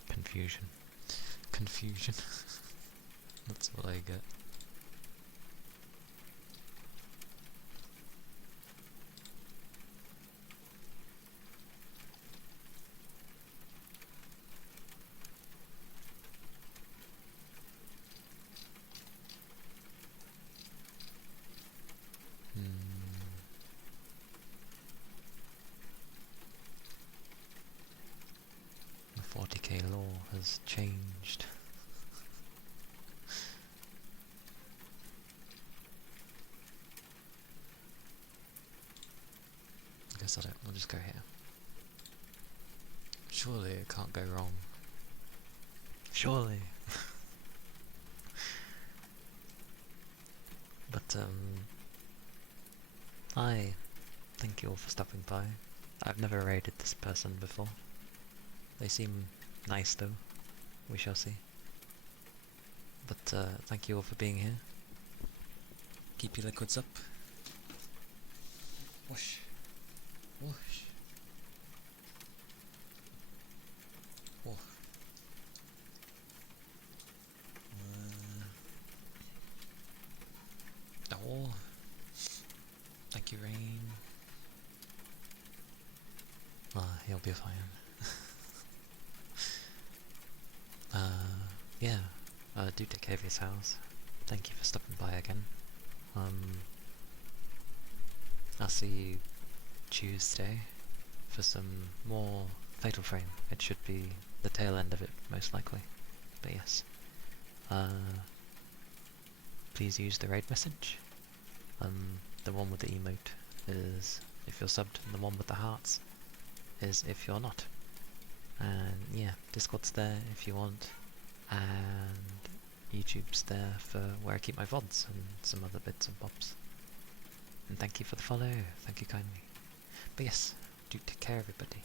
Confusion. Confusion. That's what I get. The 40k law has changed. I guess we'll just go here. Surely it can't go wrong. Surely. But hi. Thank you all for stopping by. I've never raided this person before. They seem nice though. We shall see. But thank you all for being here. Keep your liquids up. Whoosh. Whoosh. Whoa. Oh. Thank you, Rain. He'll be fine. Yeah. Do take care of yourselves. Thank you for stopping by again. I'll see you Tuesday for some more Fatal Frame. It should be the tail end of it, most likely. But yes. Please use the raid message. The one with the emote is if you're subbed, and the one with the hearts is if you're not. And yeah, Discord's there if you want, and YouTube's there for where I keep my VODs and some other bits and bobs. And thank you for the follow, thank you kindly. But yes, do take care everybody.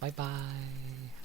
Bye bye!